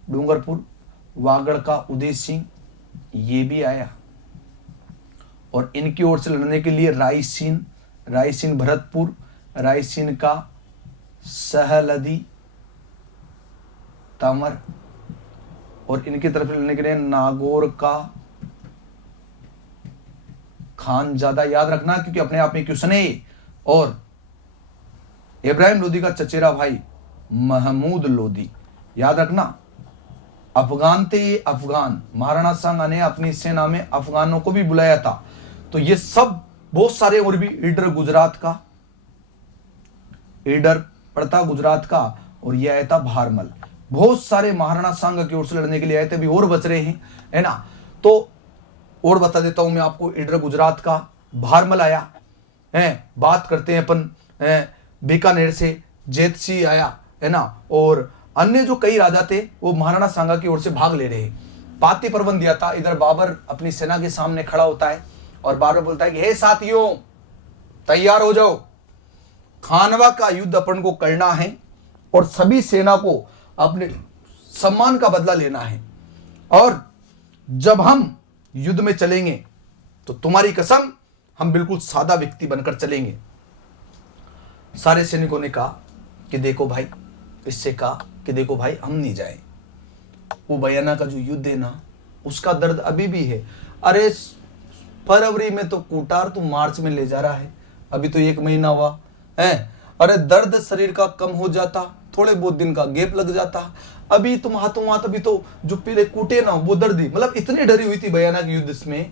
डूंगरपुर, वागड़ का उदय सिंह ये भी आया। और इनकी ओर से लड़ने के लिए रायसीन, रायसीन भरतपुर, रायसीन का सहलदी तमर। और इनकी तरफ से लड़ने के लिए नागौर का खान ज्यादा, याद रखना क्योंकि अपने आप में क्वेश्चन है। और इब्राहिम लोदी का चचेरा भाई महमूद लोदी, याद रखना। अफगान थे ये, अफगान। महाराणा सांगा ने अपनी सेना में अफगानों को भी बुलाया था। तो ये सब बहुत सारे, और भी ईडर गुजरात का, ईडर पड़ता गुजरात का, और ये आया था भारमल। बहुत सारे महाराणा सांगा की ओर से लड़ने के लिए आए थे, अभी और बच रहे हैं, है ना। तो और बता देता हूं मैं आपको, ईडर गुजरात का भारमल आया है। बात करते हैं अपन बीकानेर से जेत सिंह आया, है ना। और अन्य जो कई राजा थे वो महाराणा सांगा की ओर से भाग ले रहे हैं। पाती पर्वन दिया था। इधर बाबर अपनी सेना के सामने खड़ा होता है और बाबर बोलता है कि हे साथियों तैयार हो जाओ, खानवा का युद्ध अपन को करना है और सभी सेना को अपने सम्मान का बदला लेना है। और जब हम युद्ध में चलेंगे तो तुम्हारी कसम हम बिल्कुल सादा व्यक्ति बनकर चलेंगे। सारे सैनिकों ने कहा कि देखो भाई, इससे कहा कि देखो भाई हम नहीं जाए। वो बयाना का जो युद्ध है ना, उसका दर्द अभी भी है। अरे फरवरी में तो कूटा, तू मार्च में ले जा रहा है, अभी तो 1 महीना हुआ है। अरे दर्द शरीर का कम हो जाता, थोड़े बहुत दिन का गैप लग जाता। अभी तुम हाथों हाथ, अभी तो जो पहले कूटे ना वो दर्द ही, मतलब इतनी डरी हुई थी बयाना के युद्ध में,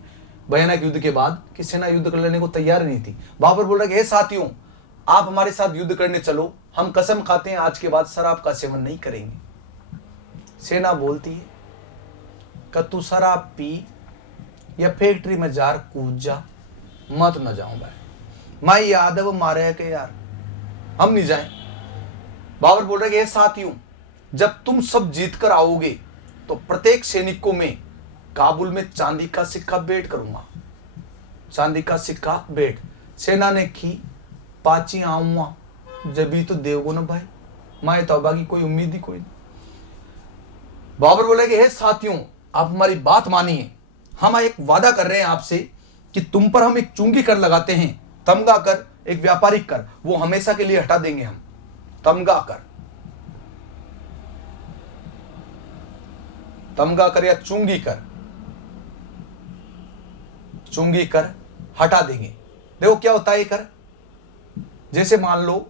बयाना के युद्ध के बाद कि सेना युद्ध कर लेने को तैयार नहीं थी। बाबर बोल रहा है, साथियों आप हमारे साथ युद्ध करने चलो, हम कसम खाते हैं आज के बाद शराब का सेवन नहीं करेंगे। सेना बोलती है कि तू शराब पी या फैक्ट्री में जार कूद जा, मत न जाऊं भाई, मैं यादव मारे के यार, हम नहीं जाएं। बाबर बोल रहे कि साथियों जब तुम सब जीत कर आओगे तो प्रत्येक सैनिक को मैं काबुल में चांदी का सिक्का भेंट करूंगा, चांदी का सिक्का भेंट। सेना ने की पाची आऊंगा जब भी तो देवगो ना भाई, मैं तौबा की कोई उम्मीद ही कोई नहीं। बाबर बोले कि हे साथियों आप हमारी बात मानिए, हम एक वादा कर रहे हैं आपसे कि तुम पर हम एक चुंगी कर लगाते हैं, तमगा कर, एक व्यापारिक कर, वो हमेशा के लिए हटा देंगे हम। तमगा कर, तमगा कर या चुंगी कर, चुंगी कर हटा देंगे। देखो क्या होता है ये कर, जैसे मान लो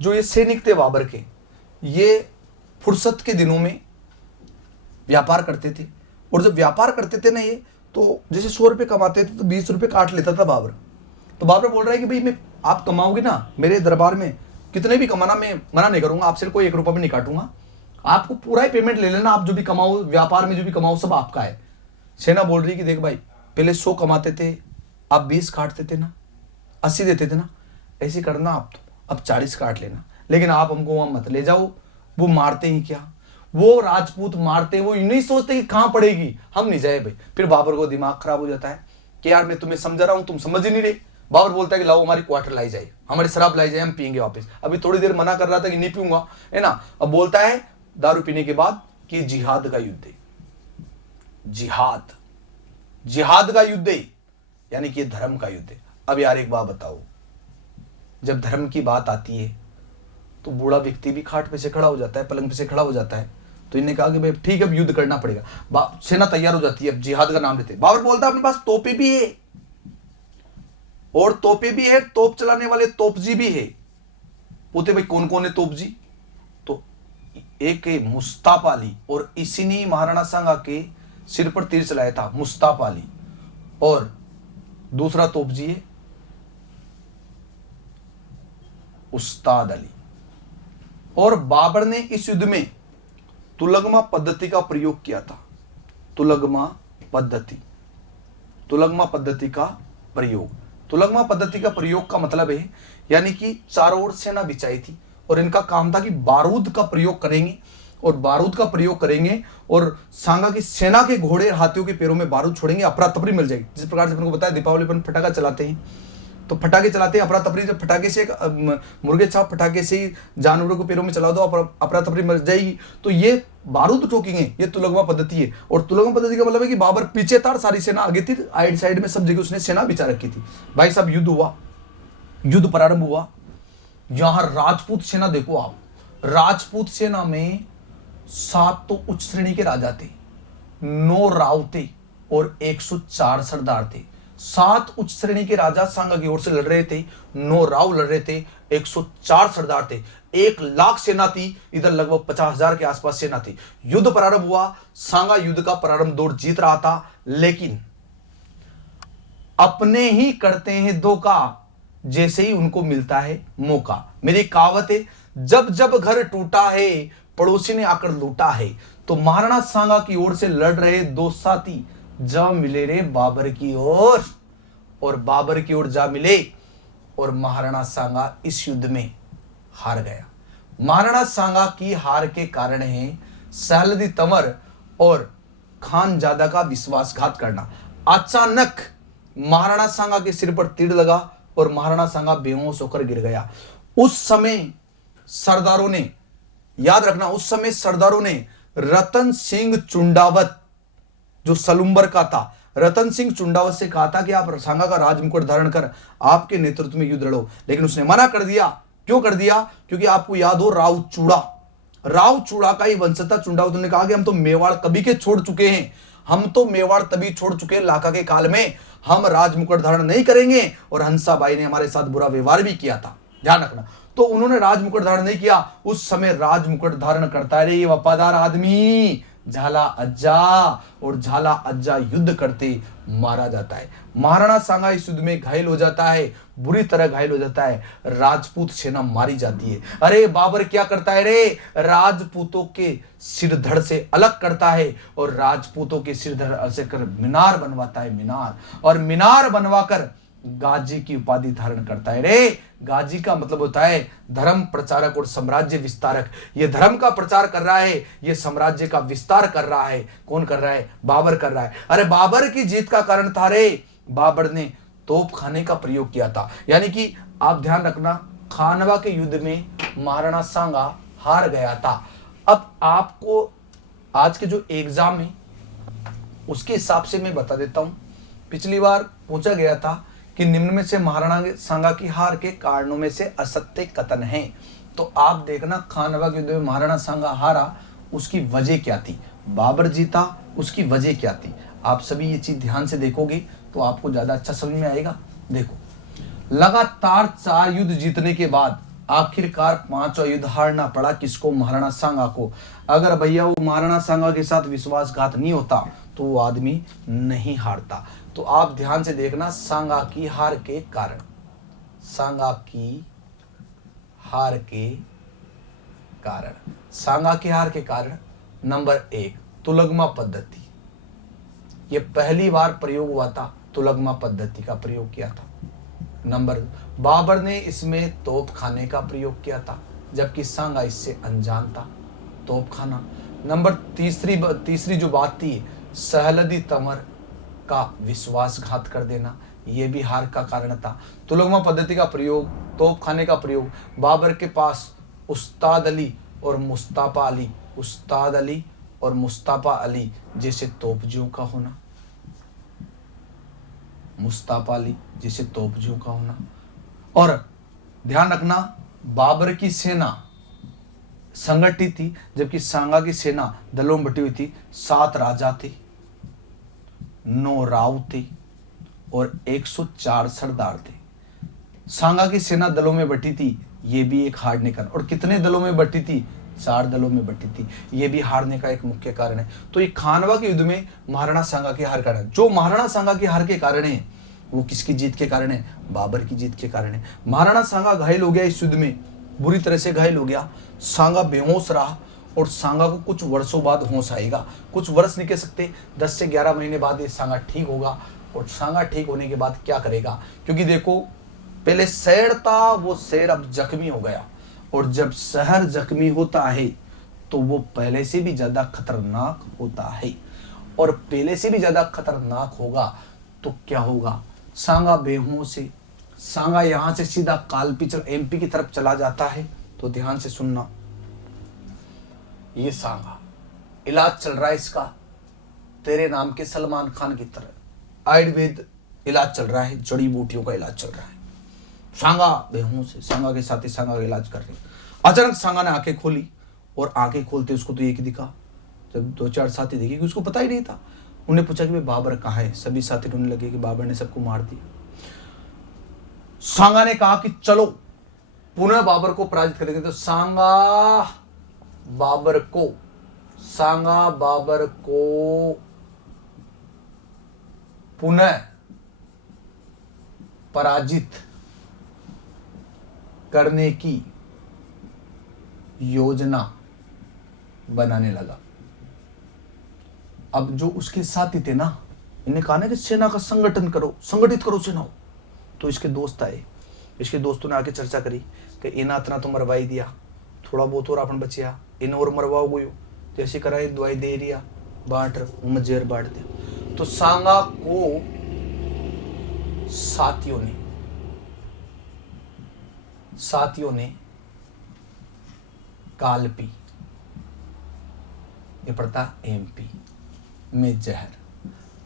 जो ये सैनिक थे बाबर के, ये फुर्सत के दिनों में व्यापार करते थे, और जब व्यापार करते थे ना ये, तो जैसे 100 रुपये कमाते थे तो 20 रुपये काट लेता था बाबर। तो बाबर बोल रहा है कि भाई मैं, आप कमाओगे ना मेरे दरबार में, कितने भी कमाना, मैं मना नहीं करूंगा, आपसे कोई 1 रुपया भी नहीं काटूंगा, आपको पूरा ही पेमेंट ले लेना, आप जो भी कमाओ व्यापार में जो भी कमाओ सब आपका है। सेना बोल रही कि देख भाई, पहले 100 कमाते थे, आप 20 काटते थे ना, 80 देते थे ना, ऐसे करना आप तो अब 40 काट लेना, लेकिन आप हमको वहां मत ले जाओ। वो मारते ही क्या, वो राजपूत मारते, वो नहीं सोचते कि कहां पड़ेगी, हम नहीं जाए भाई। फिर बाबर को दिमाग खराब हो जाता है कि यार मैं तुम्हें समझा रहा हूं, तुम समझ ही नहीं रहे। बाबर बोलता है कि लाओ हमारी क्वार्टर लाई जाए, हमारी शराब लाई जाए, हम पियेंगे वापस। अभी थोड़ी देर मना कर रहा था कि नहीं पीऊंगा, है ना, अब बोलता है दारू पीने के बाद कि जिहाद का युद्ध है, जिहाद, जिहाद का युद्ध है, यानी कि धर्म का युद्ध है। अब यार एक बात बताओ, जब धर्म की बात आती है तो बूढ़ा व्यक्ति भी खाट पे से खड़ा हो जाता है, पलंग पे से खड़ा हो जाता है। तो इन्हें कहा कि भाई ठीक है अब युद्ध करना पड़ेगा। सेना तैयार हो जाती है, अब जिहाद का नाम लेते। बाबर बोलता है अपने पास तोपे भी है, और तोपे भी है, तोप चलाने वाले तोपजी भी है। पूछते भाई कौन कौन है तोपजी, तो एक है मुस्ताफ अली, और इसी ने महाराणा सांगा के सिर पर तीर चलाया था, मुस्ताफ अली। और दूसरा तोपजी है उस्ताद अली। और बाबर ने इस युद्ध में तुलगमा पद्धति का प्रयोग किया था, तुलगमा पद्धति, तुलगमा पद्धति का प्रयोग। तुलगमा पद्धति का प्रयोग का मतलब है यानी कि चारों ओर सेना बिछाई थी, और इनका काम था कि बारूद का प्रयोग करेंगे, और बारूद का प्रयोग करेंगे, और सांगा की सेना के घोड़े हाथियों के पैरों में बारूद छोड़ेंगे, अफरा तफरी मिल जाएगी। जिस प्रकार से आपको बताया दीपावली पर फटाखा चलाते हैं, तो फटाके चलाते हैं, अफरा तफरी, जब फटाके से मुर्गे छाप फटाके से ही जानवरों को पैरों में चला दो, अफरा तफरी मर जाएगी। तो ये बारूद ठोकेंगे, ये तुलगमा पद्धति है। और तुलगमा पद्धति का मतलब है कि बाबर पीछे था, सारी सेना आगे थी, साइड में सब जगह उसने सेना बिछा रखी थी। भाई साहब युद्ध हुआ, युद्ध प्रारंभ हुआ। यहां राजपूत सेना देखो आप, राजपूत सेना में 7 तो उच्च श्रेणी के राजा थे, 9 राव थे, और 104 सरदार थे। 7 उच्च श्रेणी के राजा सांगा की ओर से लड़ रहे थे, 9 राव लड़ रहे थे, 104 सरदार थे, 1 लाख सेना थी, इधर लगभग 50,000 के आसपास सेना थी। युद्ध प्रारंभ हुआ, सांगा युद्ध का प्रारंभ दौर जीत रहा था, लेकिन अपने ही करते हैं धोखा जैसे ही उनको मिलता है मौका। मेरी कहावत है, जब जब घर टूटा है पड़ोसी ने आकर लूटा है। तो महाराणा सांगा की ओर से लड़ रहे 2 साथी जा मिले रे बाबर की ओर, और बाबर की ओर जा मिले, और महाराणा सांगा इस युद्ध में हार गया। महाराणा सांगा की हार के कारण है सैलदी तंवर और खानजादा का विश्वासघात करना। अचानक महाराणा सांगा के सिर पर तीर लगा और महाराणा सांगा बेहोश होकर गिर गया। उस समय सरदारों ने, याद रखना, उस समय सरदारों ने रतन सिंह चुंडावत, जो सलुंबर का था, रतन सिंह चुंडावत से कहा था कि आप सांगा का राजमुकुट धारण कर आपके नेतृत्व में युद्ध लड़ो, लेकिन उसने मना कर दिया। क्यों कर दिया? क्योंकि आपको याद हो राव चूड़ा का ही वंश था चुंडावत ने कहा कि हम तो मेवाड़ कभी के छोड़ चुके हैं, हम तो मेवाड़ तभी छोड़ चुके हैं लाका के काल में, हम राजमुकुट धारण नहीं करेंगे। और हंसाबाई ने हमारे साथ बुरा व्यवहार भी किया था, ध्यान रखना। तो उन्होंने राजमुकुट धारण नहीं किया। उस समय राजमुकुट धारण करता है ये वफादार आदमी झाला अज्जा, और झाला अज्जा युद्ध करते मारा जाता है। महाराणा सांगा इस युद्ध में घायल हो जाता है, बुरी तरह घायल हो जाता है, राजपूत सेना मारी जाती है। अरे बाबर क्या करता है रे, राजपूतों के सिर धड़ से अलग करता है, और राजपूतों के सिर धड़ से कर मीनार बनवाता है, मीनार, और मीनार बनवाकर गाजी की उपाधि धारण करता है रे। गाजी का मतलब होता है धर्म प्रचारक और साम्राज्य विस्तारक। ये धर्म का प्रचार कर रहा है, ये साम्राज्य का विस्तार कर रहा है। कौन कर रहा है? बाबर कर रहा है। अरे बाबर की जीत का कारण था रे, बाबर ने तोप खाने का प्रयोग किया था। यानी कि आप ध्यान रखना, खानवा के युद्ध में महाराणा सांगा हार गया था। अब आपको आज के जो एग्जाम है उसके हिसाब से मैं बता देता हूं। पिछली बार पूछा गया था कि निम्न में से महाराणा सांगा की हार के कारणों में से असत्य कथन है। तो आप देखना खानवा के युद्ध में महाराणा सांगा हारा, उसकी वजह क्या थी, बाबर जीता उसकी वजह क्या थी। आप सभी ये चीज ध्यान से देखोगे तो आपको ज्यादा अच्छा समझ में आएगा। देखो, लगातार 4 युद्ध जीतने के बाद आखिरकार 5वां युद्ध हारना पड़ा किसको, महाराणा सांगा को। अगर भैया वो महाराणा सांगा के साथ विश्वासघात नहीं होता तो वो आदमी नहीं हारता। तो आप ध्यान से देखना सांगा की हार के कारण, सांगा की हार के कारण, सांगा की हार के कारण नंबर 1 तुलगमा पद्धति। ये पहली बार प्रयोग हुआ था, तुलगमा पद्धति का प्रयोग किया था। नंबर 2 बाबर ने इसमें तोप खाने का प्रयोग किया था, जबकि सांगा इससे अनजान था, तोप खाना। नंबर तीसरी जो बात थी, सहलदी तंवर का विश्वासघात कर देना, यह भी हार का कारण था। तुलगमा पद्धति का प्रयोग, तोप खाने का प्रयोग, बाबर के पास उस्ताद अली और मुस्तफा अली, उस्ताद अली और मुस्तफा अली जैसे तोपजियों का होना, मुस्तफा अली जैसे तोपजियों का होना। और ध्यान रखना बाबर की सेना संगठित थी, जबकि सांगा की सेना दलों में बटी हुई थी। 7 राजा थे, 9 राव थे और 104 सरदार थे। सांगा की सेना दलों में बटी थी, ये भी एक हारने का। और कितने दलों में बटी थी, 4 दलों में बटी थी, ये भी हारने का एक मुख्य कारण है। तो ये खानवा के युद्ध में महाराणा सांगा के हार कारण, जो महाराणा सांगा की हार के कारण है वो किसकी जीत के कारण है, बाबर की जीत के कारण है। महाराणा सांगा घायल हो गया, इस युद्ध में बुरी तरह से घायल हो गया। सांगा बेहोश रहा और सांगा को कुछ वर्षों बाद होश आएगा। कुछ वर्ष नहीं कह सकते, 10 से 11 महीने बाद ये सांगा ठीक होगा। और सांगा ठीक होने के बाद क्या करेगा, क्योंकि देखो पहले शहर था, वो शहर अब जख्मी हो गया। और जब शहर जख्मी होता है तो वो पहले से भी ज्यादा खतरनाक होता है, और पहले से भी ज्यादा खतरनाक होगा तो क्या होगा, सांगा बेहोश से, सांगा यहां से सीधा कालपीचल एमपी की तरफ चला जाता है। तो ध्यान से सुनना, ये सांगा इलाज चल रहा है इसका तेरे नाम के सलमान खान की तरह, आयुर्वेद इलाज चल रहा है, जड़ी बूटियों का इलाज चल रहा है। सांगा बेहोश है, सांगा के साथी सांगा का इलाज कर रहे। अचानक सांगा ने आंखें खोली, और आंखें खोलते उसको तो एक दिखा। जब 2-4 साथी देखे कि उसको पता ही नहीं था, उन्हें पूछा कि भाई बाबर कहाँ है। सभी साथी ढूंढने लगे कि बाबर ने सबको मार दिया। सांगा ने कहा कि चलो पुनः बाबर को पराजित करेंगे। तो सांगा बाबर को पुनः पराजित करने की योजना बनाने लगा। अब जो उसके साथी थे ना, इन्हें कहा ना कि सेना का संगठन करो, संगठित करो सेना को। तो इसके दोस्त आए, इसके दोस्तों ने आके चर्चा करी कि इना इतना तो मरवाई दिया, थोड़ा बहुत और अपन बचिया, इन और मरवाओ गयो, जैसे कराए दवाई दे रिया, बांट मजेर बांट दिया। तो सांगा को साथियों ने कालपी, ये पड़ता एमपी में जहर।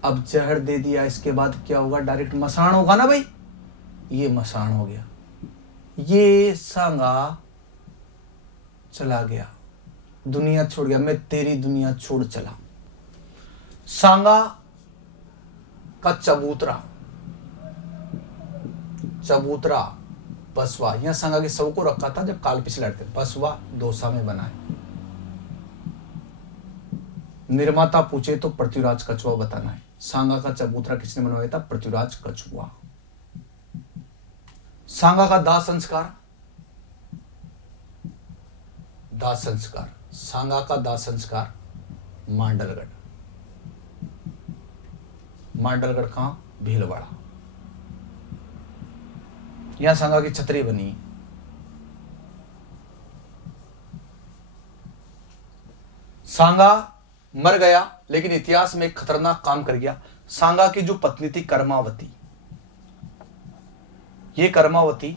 अब जहर दे दिया, इसके बाद क्या होगा, डायरेक्ट मसान होगा ना भाई, ये मसान हो गया। ये सांगा चला गया, दुनिया छोड़ गया, मैं तेरी दुनिया छोड़ चला। सांगा का चबूतरा बसवा, यहां सांगा के शव को रखा था जब कालपीच लड़ते। बसवा दौसा में बना है। निर्माता पूछे तो पृथ्वीराज कछुआ बताना है। सांगा का चबूतरा किसने बनवाया था, पृथ्वीराज कछुआ। सांगा का दाह संस्कार, सांगा का दाह संस्कार मांडलगढ़ कहां, भीलवाड़ा। यहां सांगा की छतरी बनी। सांगा मर गया, लेकिन इतिहास में एक खतरनाक काम कर गया। सांगा की जो पत्नी थी कर्मावती, ये कर्मावती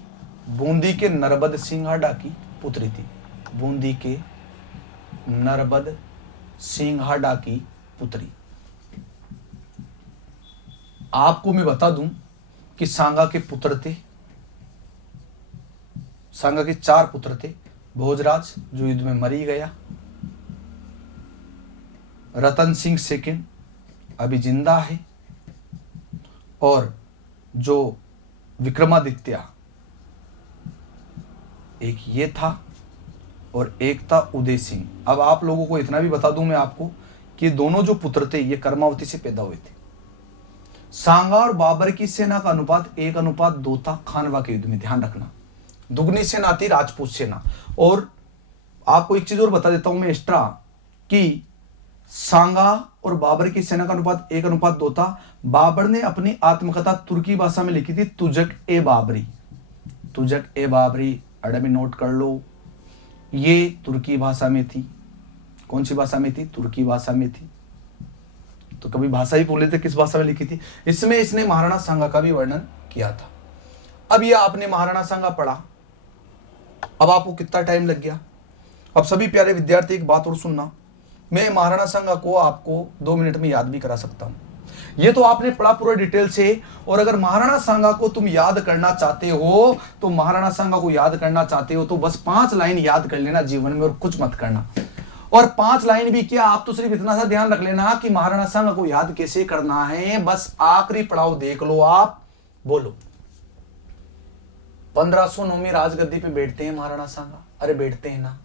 बूंदी के नरबद सिंहाड़ा की पुत्री थी। बूंदी के नरबद सिंहाड़ा की पुत्री। आपको मैं बता दूं कि सांगा के पुत्र थे, सांगा के 4 पुत्र थे। भोजराज जो युद्ध में मरी गया, रतन सिंह सेकंड अभी जिंदा है, और जो विक्रमादित्य एक ये था, और एक था उदय सिंह। अब आप लोगों को इतना भी बता दूं मैं आपको कि दोनों जो पुत्र थे ये कर्मावती से पैदा हुए थे। सांगा और बाबर की सेना का अनुपात 1:2 था खानवा के युद्ध में, ध्यान रखना। दुगनी सेना थी राजपूत सेना। और आपको एक चीज और बता देता हूं मैं एक्स्ट्रा कि सांगा और बाबर की सेना का अनुपात 1:2 था। बाबर ने अपनी आत्मकथा तुर्की भाषा में लिखी थी, तुजक ए बाबरी। तुजक ए बाबरी अडमी नोट कर लो, ये तुर्की भाषा में थी। कौन सी भाषा में थी? तुर्की भाषा में थी। तो कभी भाषा ही बोले थे किस भाषा में लिखी थी। इसमें इसने महाराणा सांगा का भी वर्णन किया था। अब ये आपने महाराणा सांगा पढ़ा, अब आपको कितना टाइम लग गया। अब सभी प्यारे विद्यार्थी एक बात और सुनना, मैं महाराणा सांगा को आपको 2 मिनट में याद भी करा सकता हूं। ये तो आपने पढ़ा पूरा डिटेल से, और अगर महाराणा सांगा को तुम याद करना चाहते हो, तो महाराणा सांगा को याद करना चाहते हो तो बस 5 लाइन याद कर लेना जीवन में, और कुछ मत करना। और 5 लाइन भी क्या, आप तो सिर्फ इतना सा ध्यान रख लेना कि महाराणा सांगा को याद कैसे करना है। बस आखिरी पड़ाव देख लो, आप बोलो 1509 में राजगद्दी पे बैठते हैं महाराणा सांगा। अरे बैठते हैं ना।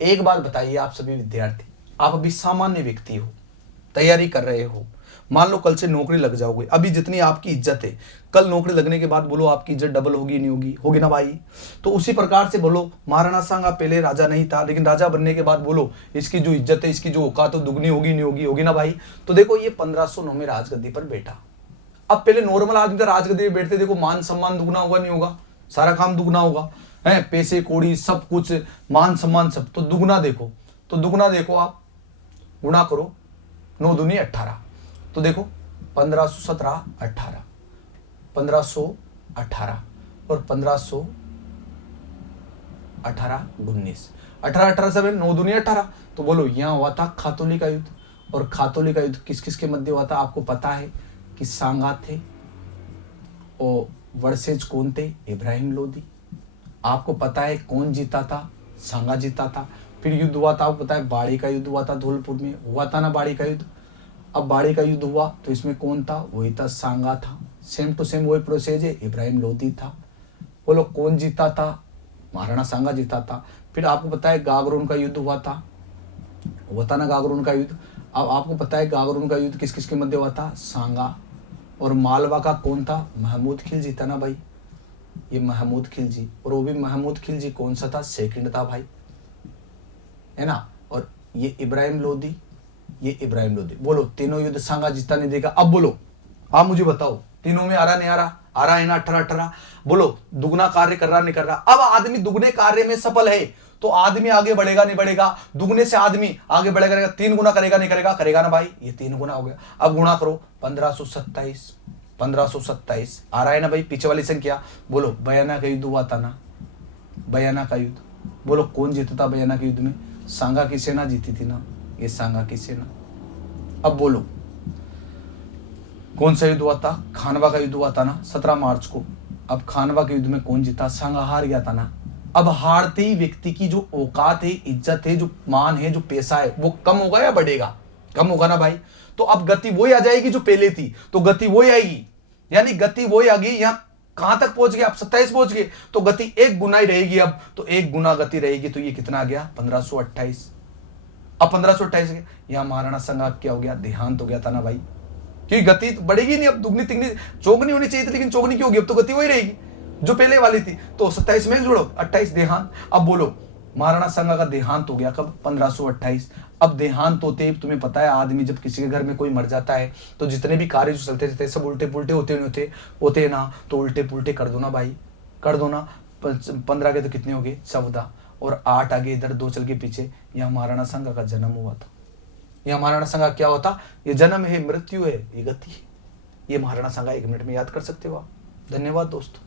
एक बात बताइए आप सभी विद्यार्थी, आप अभी सामान्य व्यक्ति हो, तैयारी कर रहे हो, मान लो कल से नौकरी लग जाओगे। अभी जितनी आपकी इज्जत है, कल नौकरी लगने के बाद बोलो आपकी इज्जत डबल होगी नहीं होगी? होगी ना भाई। तो उसी प्रकार से बोलो महाराणा सांगा पहले राजा नहीं था, लेकिन राजा बनने के बाद बोलो इसकी जो इज्जत है, इसकी जो औकात है दुगनी होगी नहीं होगी? होगी ना भाई। तो देखो ये 1509 में राजगद्दी पर बैठा। अब पहले नॉर्मल आदमी राजगद्दी में बैठते, देखो मान सम्मान दुगना होगा नहीं होगा? सारा काम दुगना होगा, है पैसे कौड़ी सब कुछ, मान सम्मान सब तो दुगना। देखो तो दुगना देखो, आप गुणा करो, 9 दूनी 18। तो देखो 1517 18, 1518 और 1518 19, 18 से 9 दूनी 18। तो बोलो यहाँ हुआ था खातोली का युद्ध। और खातोली का युद्ध किस किस के मध्य हुआ था? आपको पता है कि सांगा थे, और वर्सेज कौन थे? इब्राहिम लोदी। आपको पता है कौन जीता था? सांगा जीता था। फिर युद्ध हुआ था, आपको पता है बाड़ी का युद्ध हुआ था, धौलपुर में हुआ था ना बाड़ी का युद्ध। अब बाड़ी का युद्ध हुआ तो इसमें कौन था? वही था, सांगा था। सेम टू सेम वही प्रोसेस है, इब्राहिम लोदी था। बोलो कौन जीता था? महाराणा सांगा जीता था। फिर आपको पता है गागरोन का युद्ध हुआ था ना गागरोन का युद्ध। अब आपको पता है गागरोन का युद्ध किस किस के मध्य हुआ था? सांगा। और मालवा का कौन था? महमूद खिलजी था ना भाई, ये महमूद खिलजी। और वो भी महमूद खिलजी कौन सा था? सेकंड था भाई, है ना। और ये इब्राहिम लोदी, ये इब्राहिम लोदी। बोलो तीनों युद्ध सांगा जीता नहीं देगा? अब बोलो आप मुझे बताओ, तीनों में आ रहा नहीं आ रहा? आ रहा है ना 18-18। बोलो दुगना कार्य कर रहा नहीं कर रहा? अब आदमी दुगने कार्य में सफल है तो आदमी आगे बढ़ेगा नहीं बढ़ेगा? दुगने से आदमी आगे बढ़ेगा, 3 गुना करेगा नहीं करेगा? करेगा ना भाई। ये 3 गुना हो गया। अब गुणा करो 1527, 1527 आ रहा है ना भाई पीछे वाली संख्या। बोलो बयाना का युद्ध हुआ था ना, बयाना का युद्ध। बोलो कौन जीता था बयाना के युद्ध में? सांगा की सेना जीती थी ना, ये सांगा की सेना। अब बोलो कौन सा युद्ध हुआ था? खानवा का युद्ध हुआ था ना 17 मार्च को। अब खानवा के युद्ध में कौन जीता? सांगा हार गया था ना। अब हारते ही व्यक्ति की जो औकात है, इज्जत है, जो मान है, जो पैसा है, वो कम होगा या बढ़ेगा? कम होगा ना भाई। तो अब गति वही आ जाएगी जो पहले थी, तो गति वही आएगी, यानी गति वही आ गई। यहाँ कहां तक पहुंच गए? आप 27 पहुंच गए, तो गति 1 गुना ही रहेगी। अब तो 1 गुना गति रहेगी, तो ये कितना आ गया? 1528। अब 1528 गया। यहाँ महाराणा सांगा क्या हो गया? देहांत हो गया था ना भाई, क्योंकि गति बढ़ेगी नहीं। अब दुगनी तिगनी चौगनी होनी चाहिए थी, लेकिन चौगनी क्यों होगी? अब तो गति वही रहेगी जो पहले वाली थी। तो 27 में जोड़ो, 28 देहांत। अब बोलो महाराणा सांगा का देहांत हो गया कब? 1528। अब देहांत होते ही तुम्हें पता है आदमी जब किसी के घर में कोई मर जाता है तो जितने भी कार्य जो चलते रहते सब उल्टे पुल्टे होते ना, तो उल्टे पुल्टे कर दो ना भाई, कर दो ना। 15 के तो कितने हो गए? 14, और 8 आगे इधर 2 चल के पीछे। यहाँ महाराणा सांगा का जन्म हुआ था। यहाँ महाराणा सांगा क्या होता? ये जन्म है, मृत्यु है, ये गति है। ये महाराणा सांगा 1 मिनट में याद कर सकते हो आप। धन्यवाद दोस्तों।